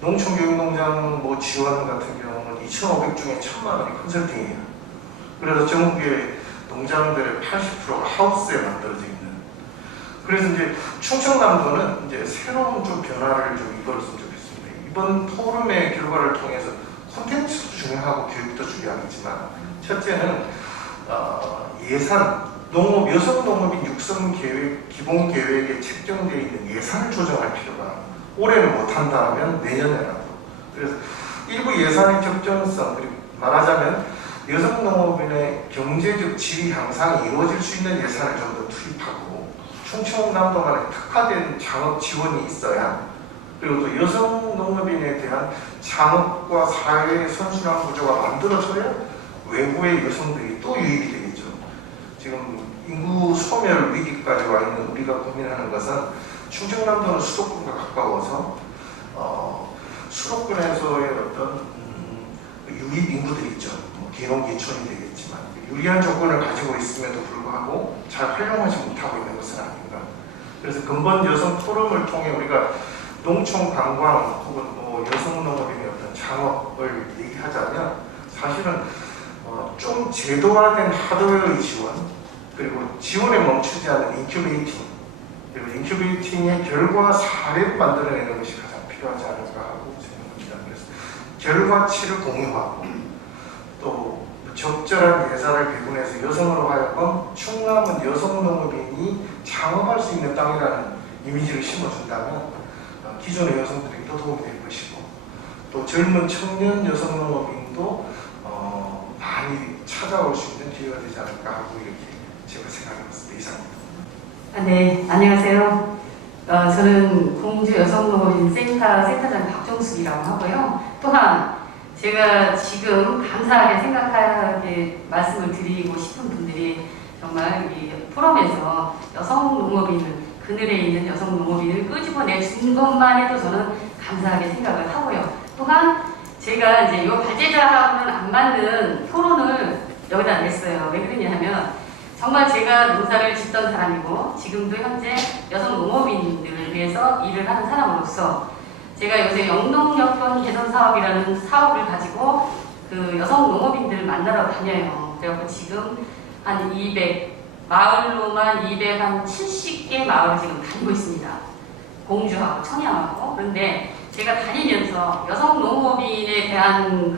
농촌교육농장 뭐 지원 같은 경우는 2,500 중에 1,000만 원이 컨설팅이에요. 그래서 전국의 농장들의 80%가 하우스에 만들어져 있는. 그래서 이제 충청남도는 이제 새로운 좀 변화를 좀 이끌었으면 좋겠습니다. 이번 포럼의 결과를 통해서 콘텐츠도 중요하고 교육도 중요하겠지만 첫째는 예산, 농업, 여성 농업인 육성 계획, 기본 계획에 책정되어 있는 예산을 조정할 필요가 올해는 못한다 하면 내년에라도. 그래서 일부 예산의 적정성, 그리고 말하자면 여성 농업인의 경제적 지위 향상이 이루어질 수 있는 예산을 좀 더 투입하고 충청남도만의 특화된 창업 지원이 있어야, 그리고 또 여성 농업인에 대한 창업과 사회의 선순환 구조가 만들어져야 외부의 여성들이 또 유입이 되겠죠. 지금 인구 소멸 위기까지 와 있는 우리가 고민하는 것은 충청남도는 수도권과 가까워서 수도권에서의 어떤 유입 인구들이 있죠. 기농기촌이 되겠지만 유리한 조건을 가지고 있음에도 불구하고 잘 활용하지 못하고 있는 것은 아닌가. 그래서 근본 여성 포럼을 통해 우리가 농촌 관광 혹은 뭐 여성 농업인의 어떤 창업을 얘기하자면 사실은 좀 제도화된 하드웨어의 지원, 그리고 지원에 멈추지 않는 인큐베이팅, 그리고 인큐베이팅의 결과 사례를 만들어내는 것이 가장 필요하지 않을까 하고 생각합니다. 그래서 결과치를 공유하고 또 적절한 예산을 배분해서 여성으로 하여금 충남은 여성 농업인이 창업할 수 있는 땅이라는 이미지를 심어준다면 기존의 여성들에게 더 도움이 될 것이고, 또 젊은 청년 여성 농업인도 많이 찾아올 수 있는 기회가 되지 않을까 하고 이렇게 제가 생각해봤습니다. 이상입니다. 네, 안녕하세요. 저는 공주 여성농업인 센터장 박정숙이라고 하고요. 또한 제가 지금 감사하게 생각하게 말씀을 드리고 싶은 분들이 정말 이 포럼에서 여성농업인을, 그늘에 있는 여성농업인을 끄집어내 준 것만 해도 저는 감사하게 생각을 하고요. 또한 제가 이제 이 발제자하고는 안 맞는 토론을 여기다 냈어요. 왜 그러냐 하면 정말 제가 농사를 짓던 사람이고 지금도 현재 여성 농업인들을 위해서 일을 하는 사람으로서 제가 요새 영농여건 개선 사업이라는 사업을 가지고 그 여성 농업인들을 만나러 다녀요. 그래서 지금 한 200, 마을로만 270개 마을을 지금 다니고 있습니다. 공주하고 청양하고. 그런데 제가 다니면서 여성 농업인에 대한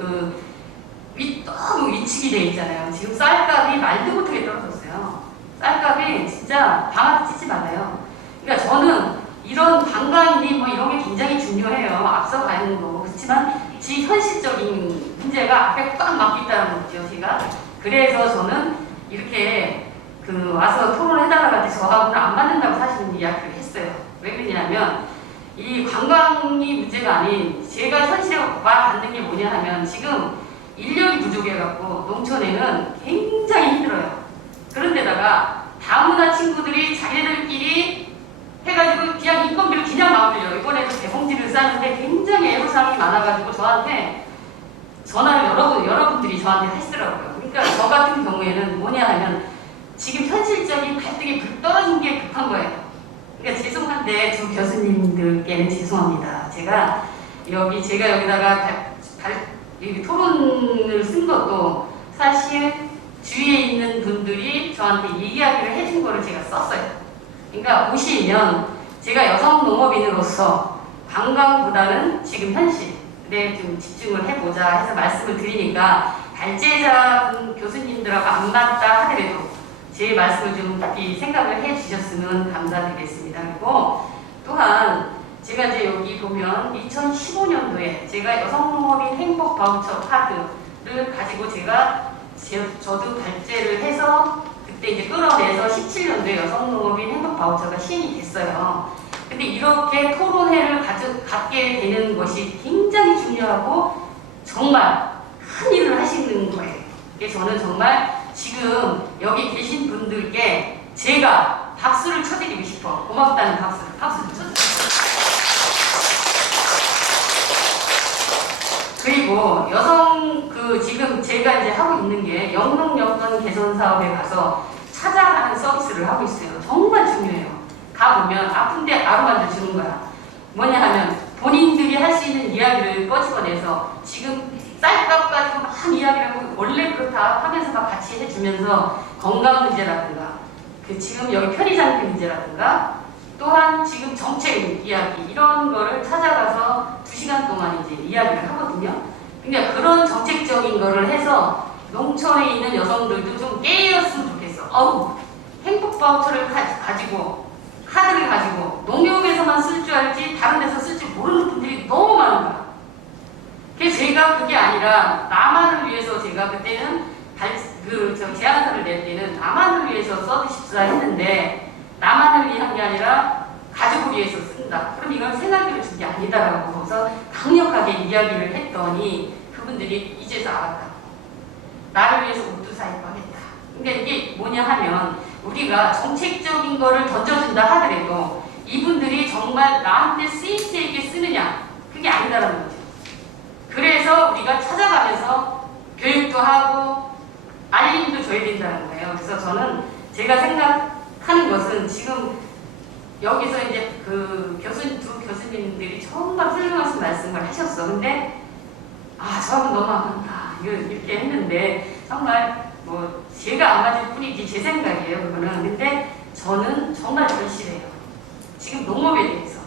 너무 위축이 돼 있잖아요. 지금 쌀값이 말도 못하게 떨어졌어요. 쌀값이 진짜 방아도 찢지 말아요. 그러니까 저는 이런 관광이니 뭐 이런 게 굉장히 중요해요. 앞서 가는 거고. 그렇지만 현실적인 문제가 앞에 꽉 막혀 있다는 거죠, 제가. 그래서 저는 이렇게 와서 토론해달라고 할 때 저하고는 안 맞는다고 사실은 이야기를 했어요. 왜 그러냐면 이 관광이 문제가 아닌 제가 현실에 와 닿는 게 뭐냐 하면 지금 인력이 부족해갖고 농촌에는 굉장히 힘들어요. 그런데다가 다문화 친구들이 자기들끼리 해가지고 그냥 인건비를 그냥 막 올려요. 이번에도 대봉지를 쌌는데 굉장히 애로사항이 많아가지고 저한테 전화를 여러분들이 저한테 하시더라고요. 그러니까 저 같은 경우에는 뭐냐 하면 지금 현실적인 갈등이 불 떨어진 게 급한 거예요. 그러니까 죄송한데 두 교수님들께는 죄송합니다. 제가 여기다가 토론을 쓴 것도 사실 주위에 있는 분들이 저한테 이야기를 해준 거를 제가 썼어요. 그러니까 보시면 제가 여성 농업인으로서 관광보다는 지금 현실에 좀 집중을 해보자 해서 말씀을 드리니까 발제자 교수님들하고 안 맞다 하더라도 제 말씀을 좀 깊이 생각을 해주셨으면 감사드리겠습니다. 그리고 또한 제가 이제 여기 보면 2015년도에 제가 여성농업인 행복 바우처 카드를 가지고 저도 발제를 해서 그때 이제 끌어내서 17년도에 여성농업인 행복 바우처가 시행이 됐어요. 근데 이렇게 토론회를 갖게 되는 것이 굉장히 중요하고 정말 큰 일을 하시는 거예요. 그래서 저는 정말 지금 여기 계신 분들께 제가 박수를 쳐드리고 싶어. 고맙다는 박수 쳐주세요. 그리고 여성 지금 제가 이제 하고 있는 게 영농 여건 개선 사업에 가서 찾아가는 서비스를 하고 있어요. 정말 중요해요. 가보면 아픈데 아로마를 주는 거야. 뭐냐 하면 본인들이 할 수 있는 이야기를 꺼집어내서 지금 쌀값 가지고 막 이야기를 하고 원래 그렇다 하면서 막 같이 해주면서 건강 문제라든가 지금 여기 편의상 문제라든가 또한 지금 정책 이야기 이런 거를 찾아가서 2시간 동안 이제 이야기를 하거든요. 그러니까 그런 정책적인 거를 해서 농촌에 있는 여성들도 좀 깨었으면 좋겠어. 어우, 행복 바우처를 가지고 카드를 가지고 농협에서만 쓸 줄 알지 다른 데서 쓸 줄 모르는 분들이 너무 많은 거야. 그래서 제가 그게 아니라 나만을 위해서 제가 그때는 제안서를 낼 때는 나만을 위해서 써주십사 했는데 나만을 위한 게 아니라 가족을 위해서 쓴다. 그럼 이건 생활비를 준 게 아니다라고 하고서 강력하게 이야기를 했더니 그분들이 이제서 알았다. 나를 위해서 옷도 사입고 하겠다. 그러니까 이게 뭐냐 하면 우리가 정책적인 거를 던져준다 하더라도 이분들이 정말 나한테 쓰일 수 있게 쓰느냐 그게 아니다라는 거죠. 그래서 우리가 찾아가면서 교육도 하고 알림도 줘야 된다는 거예요. 그래서 저는 제가 생각하는 것은 지금 여기서 이제 두 교수님들이 정말 훌륭하신 말씀을 하셨어. 근데 저하고 너무 안 맞다 이렇게 했는데 정말 뭐 제가 안 맞을 뿐이지 제 생각이에요 그거는. 근데 저는 정말 절실해요. 지금 농업에 대해서.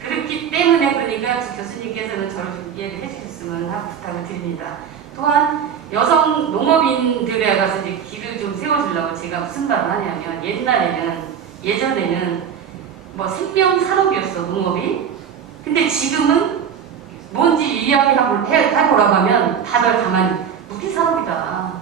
그렇기 때문에 그러니까 교수님께서는 저를 좀 이해를 해주셨으면 하고 부탁을 드립니다. 또한 여성 농업인들에 가서 이제 길을 좀 세워주려고 제가 무슨 말을 하냐면 예전에는 뭐 생명 산업이었어 농업이. 근데 지금은 뭔지 이야기하고 해보라고 하면 다들 가만히 무기 산업이다.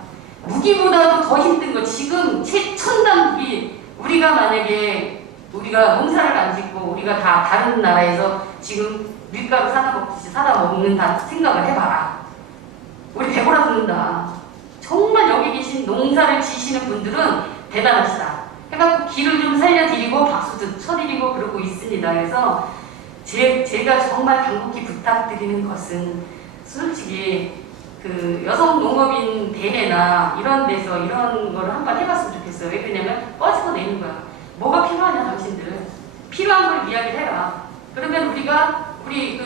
무기보다도 더 힘든 거 지금 최첨단 무기. 우리가 만약에 우리가 농사를 안 짓고 우리가 다 다른 나라에서 지금 밀가루 사다 먹는다 생각을 해봐라. 우리 배고라 죽는다. 정말 여기 계신 농사를 지시는 분들은 대단하시다. 해갖고 길을 좀 살려드리고 박수도 쳐드리고 그러고 있습니다. 그래서 제가 정말 간곡히 부탁드리는 것은 솔직히 여성 농업인 대회나 이런 데서 이런 거를 한번 해봤으면 좋겠어요. 왜 그러냐면 꺼지고 내는 거야. 뭐가 필요하냐 당신들. 필요한 걸 이야기를 해라. 그러면 우리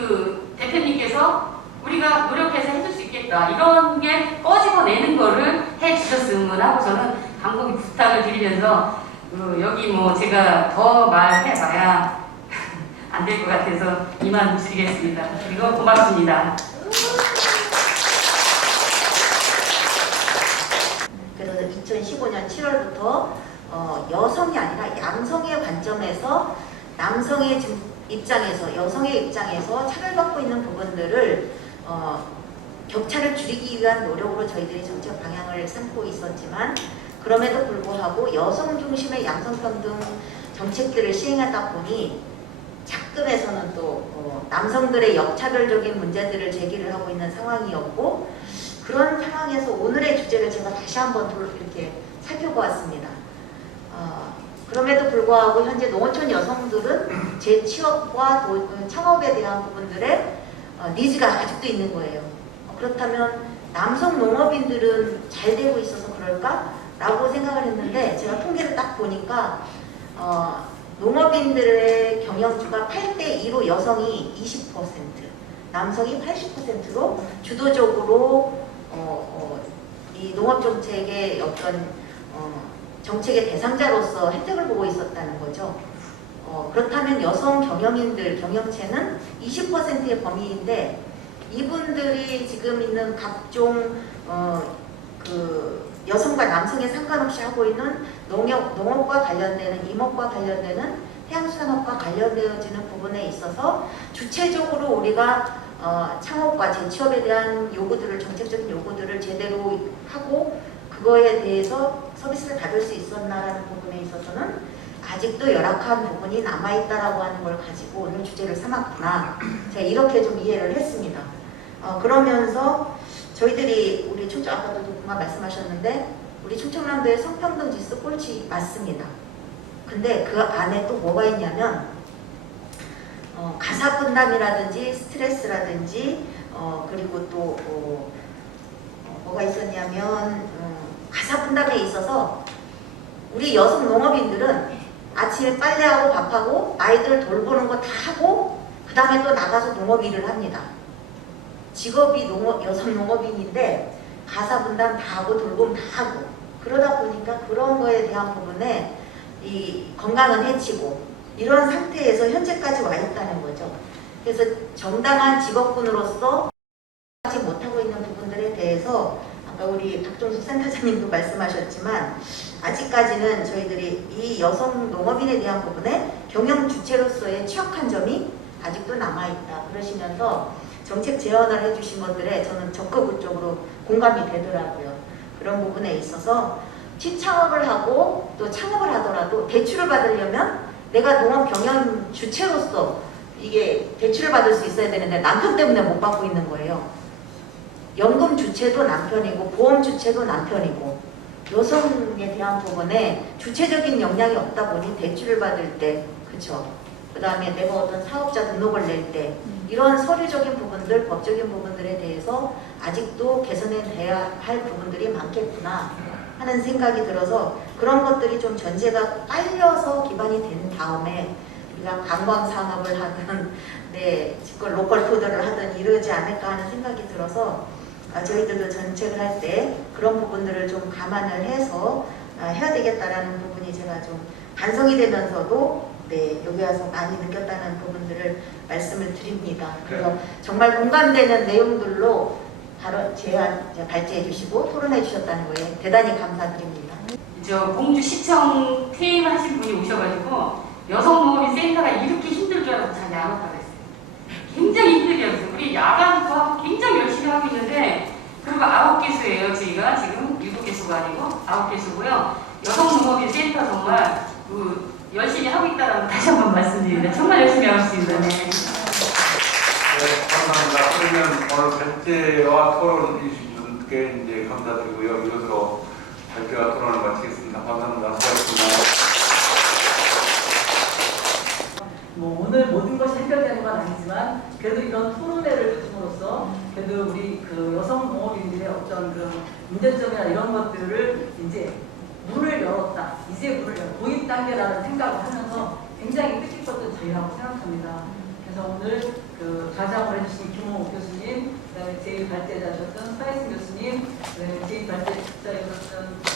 대표님께서 우리가 노력해서 해줄 수 있겠다. 이런 게 꺼지고 내는 거를 해주셨으면 하고 저는 간곡히 부탁을 드리면서 여기 뭐 제가 더 말해봐야 안 될 것 같아서 이만 드리겠습니다. 그리고 고맙습니다. 그래서 2015년 7월부터 여성이 아니라 양성의 관점에서 남성의 입장에서 여성의 입장에서 차별받고 있는 부분들을 격차를 줄이기 위한 노력으로 저희들이 정책 방향을 삼고 있었지만 그럼에도 불구하고 여성 중심의 양성평등 정책들을 시행하다 보니 작금에서는 또 남성들의 역차별적인 문제들을 제기를 하고 있는 상황이었고 그런 상황에서 오늘의 주제를 제가 다시 한번 이렇게 살펴보았습니다. 그럼에도 불구하고 현재 농어촌 여성들은 재취업과 창업에 대한 부분들의 니즈가 아직도 있는 거예요. 그렇다면 남성 농업인들은 잘 되고 있어서 그럴까? 라고 생각을 했는데 제가 통계를 딱 보니까 농업인들의 경영주가 8대2로 여성이 20%, 남성이 80%로 주도적으로 이 농업정책의 어떤 정책의 대상자로서 혜택을 보고 있었다는 거죠. 그렇다면 여성 경영인들 경영체는 20%의 범위인데 이분들이 지금 있는 각종 여성과 남성에 상관없이 하고 있는 농업과 관련되는 임업과 관련되는 해양수산업과 관련되어지는 부분에 있어서 주체적으로 우리가 창업과 재취업에 대한 요구들을 정책적인 요구들을 제대로 하고 그거에 대해서 서비스를 받을 수 있었나라는 부분에 있어서는 아직도 열악한 부분이 남아있다라고 하는 걸 가지고 오늘 주제를 삼았구나. 제가 이렇게 좀 이해를 했습니다. 그러면서 저희들이 우리 충청 아까도 누군가 말씀하셨는데 우리 충청남도의 성평등 지수 꼴찌 맞습니다. 근데 그 안에 또 뭐가 있냐면 가사 분담이라든지 스트레스라든지 그리고 또 뭐가 있었냐면 가사 분담에 있어서 우리 여성 농업인들은 아침에 빨래하고 밥하고 아이들 돌보는 거 다 하고 그 다음에 또 나가서 농업 일을 합니다. 직업이 여성 농업인인데 가사 분담 다 하고 돌봄 다 하고 그러다 보니까 그런 거에 대한 부분에 이 건강은 해치고 이런 상태에서 현재까지 와 있다는 거죠. 그래서 정당한 직업군으로서 하지 못하고 있는 부분들에 대해서 아까 우리 박종숙 센터장님도 말씀하셨지만 아직까지는 저희들이 이 여성 농업인에 대한 부분에 경영 주체로서의 취약한 점이 아직도 남아있다 그러시면서 정책 제안을 해주신 것들에 저는 적극적으로 공감이 되더라고요. 그런 부분에 있어서 취창업을 하고 또 창업을 하더라도 대출을 받으려면 내가 농업 경영 주체로서 이게 대출을 받을 수 있어야 되는데 남편 때문에 못 받고 있는 거예요. 연금 주체도 남편이고 보험 주체도 남편이고 여성에 대한 부분에 주체적인 역량이 없다 보니 대출을 받을 때 그쵸? 그 다음에 내가 어떤 사업자 등록을 낼 때 이런 서류적인 부분들, 법적인 부분들에 대해서 아직도 개선해야 할 부분들이 많겠구나 하는 생각이 들어서 그런 것들이 좀 전제가 깔려서 기반이 된 다음에 우리가 관광 산업을 하든 로컬 푸드를 하든 이러지 않을까 하는 생각이 들어서 저희들도 정책을 할 때 그런 부분들을 좀 감안을 해서 해야 되겠다라는 부분이 제가 좀 반성이 되면서도 여기 와서 많이 느꼈다는 부분들을 말씀을 드립니다. 그래서 정말 공감되는 내용들로 바로 제안 발제해 주시고 토론해 주셨다는 거에 대단히 감사드립니다. 저 공주시청 퇴임 하신 분이 오셔가지고 여성농업인 센터가 이렇게 힘들 줄 알아서 잘 안 왔다고 했어요. 굉장히 힘들게 했어요. 우리 야간도 하고 굉장히 열심히 하고 있는데 그리고 9개소예요. 저희가 지금 7개소가 아니고 9개소고요. 여성농업인 센터 정말 열심히 하고 있다는 다시 한번 말씀드립니다. 정말 열심히 하고 있습니다. 네. 네, 감사합니다. 그러면 오늘 발제와 토론 해주신 분께 이제 감사드리고요. 이것으로 발제와 토론을 마치겠습니다. 감사합니다. 수고하셨습니다. 뭐 오늘 모든 것이 해결되는 건 아니지만 그래도 이런 토론회를 가짐으로써 그래도 우리 그 여성 농업인들의 어떤 그 문제점이나 이런 것들을 이제 문을 열었다. 이제 문을 열었다. 도입 단계라는 생각을 하면서 굉장히 뜻깊었던 저희라고 생각합니다. 그래서 오늘 그 가장을 해주신 김홍욱 교수님, 그다음에 제2발제자셨던 서혜승 교수님, 그다음에 제2발제자셨던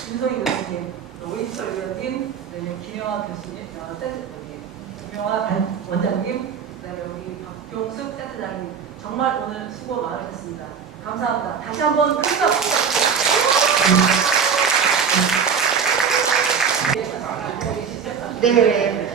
김성희 교수님, 오인철 의원님, 그다음에 김영하 교수님, 김영하 원장님, 그다음에 우리 박종숙 센터장님 정말 오늘 수고 많으셨습니다. 감사합니다. 다시 한번 큰 박수 부탁드립니다. 네.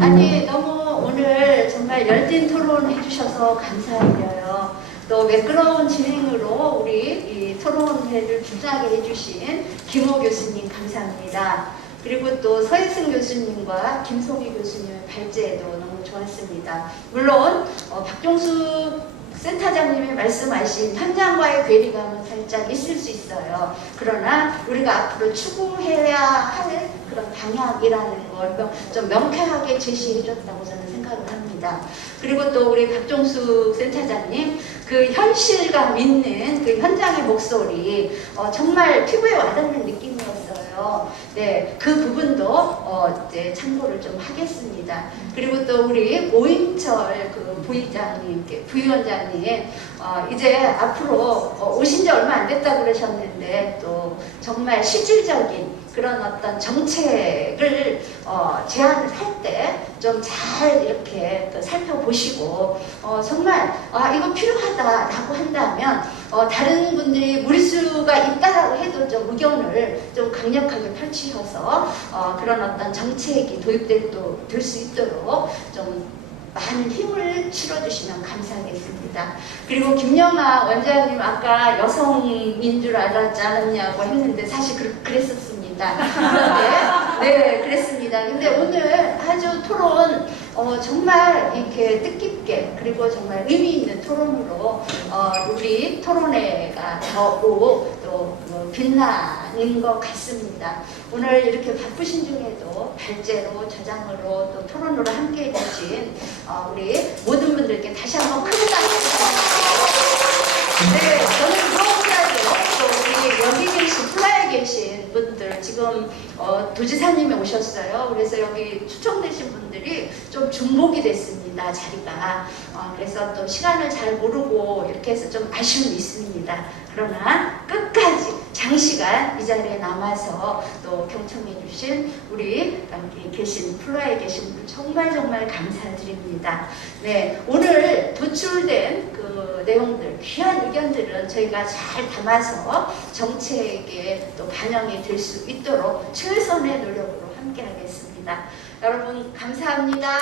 아니 너무 오늘 정말 열띤 토론 해주셔서 감사드려요. 또 매끄러운 진행으로 우리 이 토론회를 주장하게 해주신 김호 교수님 감사합니다. 그리고 또 서혜승 교수님과 김송희 교수님의 발제도 너무 좋았습니다. 물론 박종숙 센터장님이 말씀하신 현장과의 괴리감은 살짝 있을 수 있어요. 그러나 우리가 앞으로 추구해야 할 그런 방향이라는 걸 좀 명쾌하게 제시해 줬다고 저는 생각을 합니다. 그리고 또 우리 박종숙 센터장님 그 현실감 있는 그 현장의 목소리 정말 피부에 와닿는 느낌이었어요. 네, 그 부분도 이제 참고를 좀 하겠습니다. 그리고 또 우리 오인철 그 부의장님, 부위원장님 이제 앞으로 오신 지 얼마 안 됐다고 그러셨는데 또 정말 실질적인 그런 어떤 정책을 제안을 할 때 좀 잘 이렇게 또 살펴보시고 정말 이거 필요하다라고 한다면 다른 분들이 무리수가 있다라고 해도 좀 의견을 좀 강력하게 펼치셔서 그런 어떤 정책이 될 수 있도록 좀 많은 힘을 실어주시면 감사하겠습니다. 그리고 김영하 원장님 아까 여성인 줄 알았지 않았냐고 했는데 사실 그랬었습니다. 그런데 네 그랬습니다. 근데 오늘 아주 토론 정말 이렇게 뜻깊게 그리고 정말 의미 있는 토론으로 우리 토론회가 더욱 또 빛나 아닌 것 같습니다. 오늘 이렇게 바쁘신 중에도 발제로, 저장으로, 또 토론으로 함께 해주신 우리 모든 분들께 다시 한번 큰 박수 부탁드립니다. 네, 저는 무엇보다도 또 우리 여기 계신, 플라에 계신 분들, 지금 도지사님이 오셨어요. 그래서 여기 초청되신 분들이 좀 중복이 됐습니다, 자리가. 그래서 또 시간을 잘 모르고 이렇게 해서 좀 아쉬움이 있습니다. 그러나 끝까지 장시간 이 자리에 남아서 또 경청해 주신 우리 여기 계신 플로아에 계신 분 정말 감사드립니다. 네, 오늘 도출된 그 내용들, 귀한 의견들은 저희가 잘 담아서 정책에 또 반영이 될 수 있도록 최선의 노력으로 함께 하겠습니다. 여러분 감사합니다.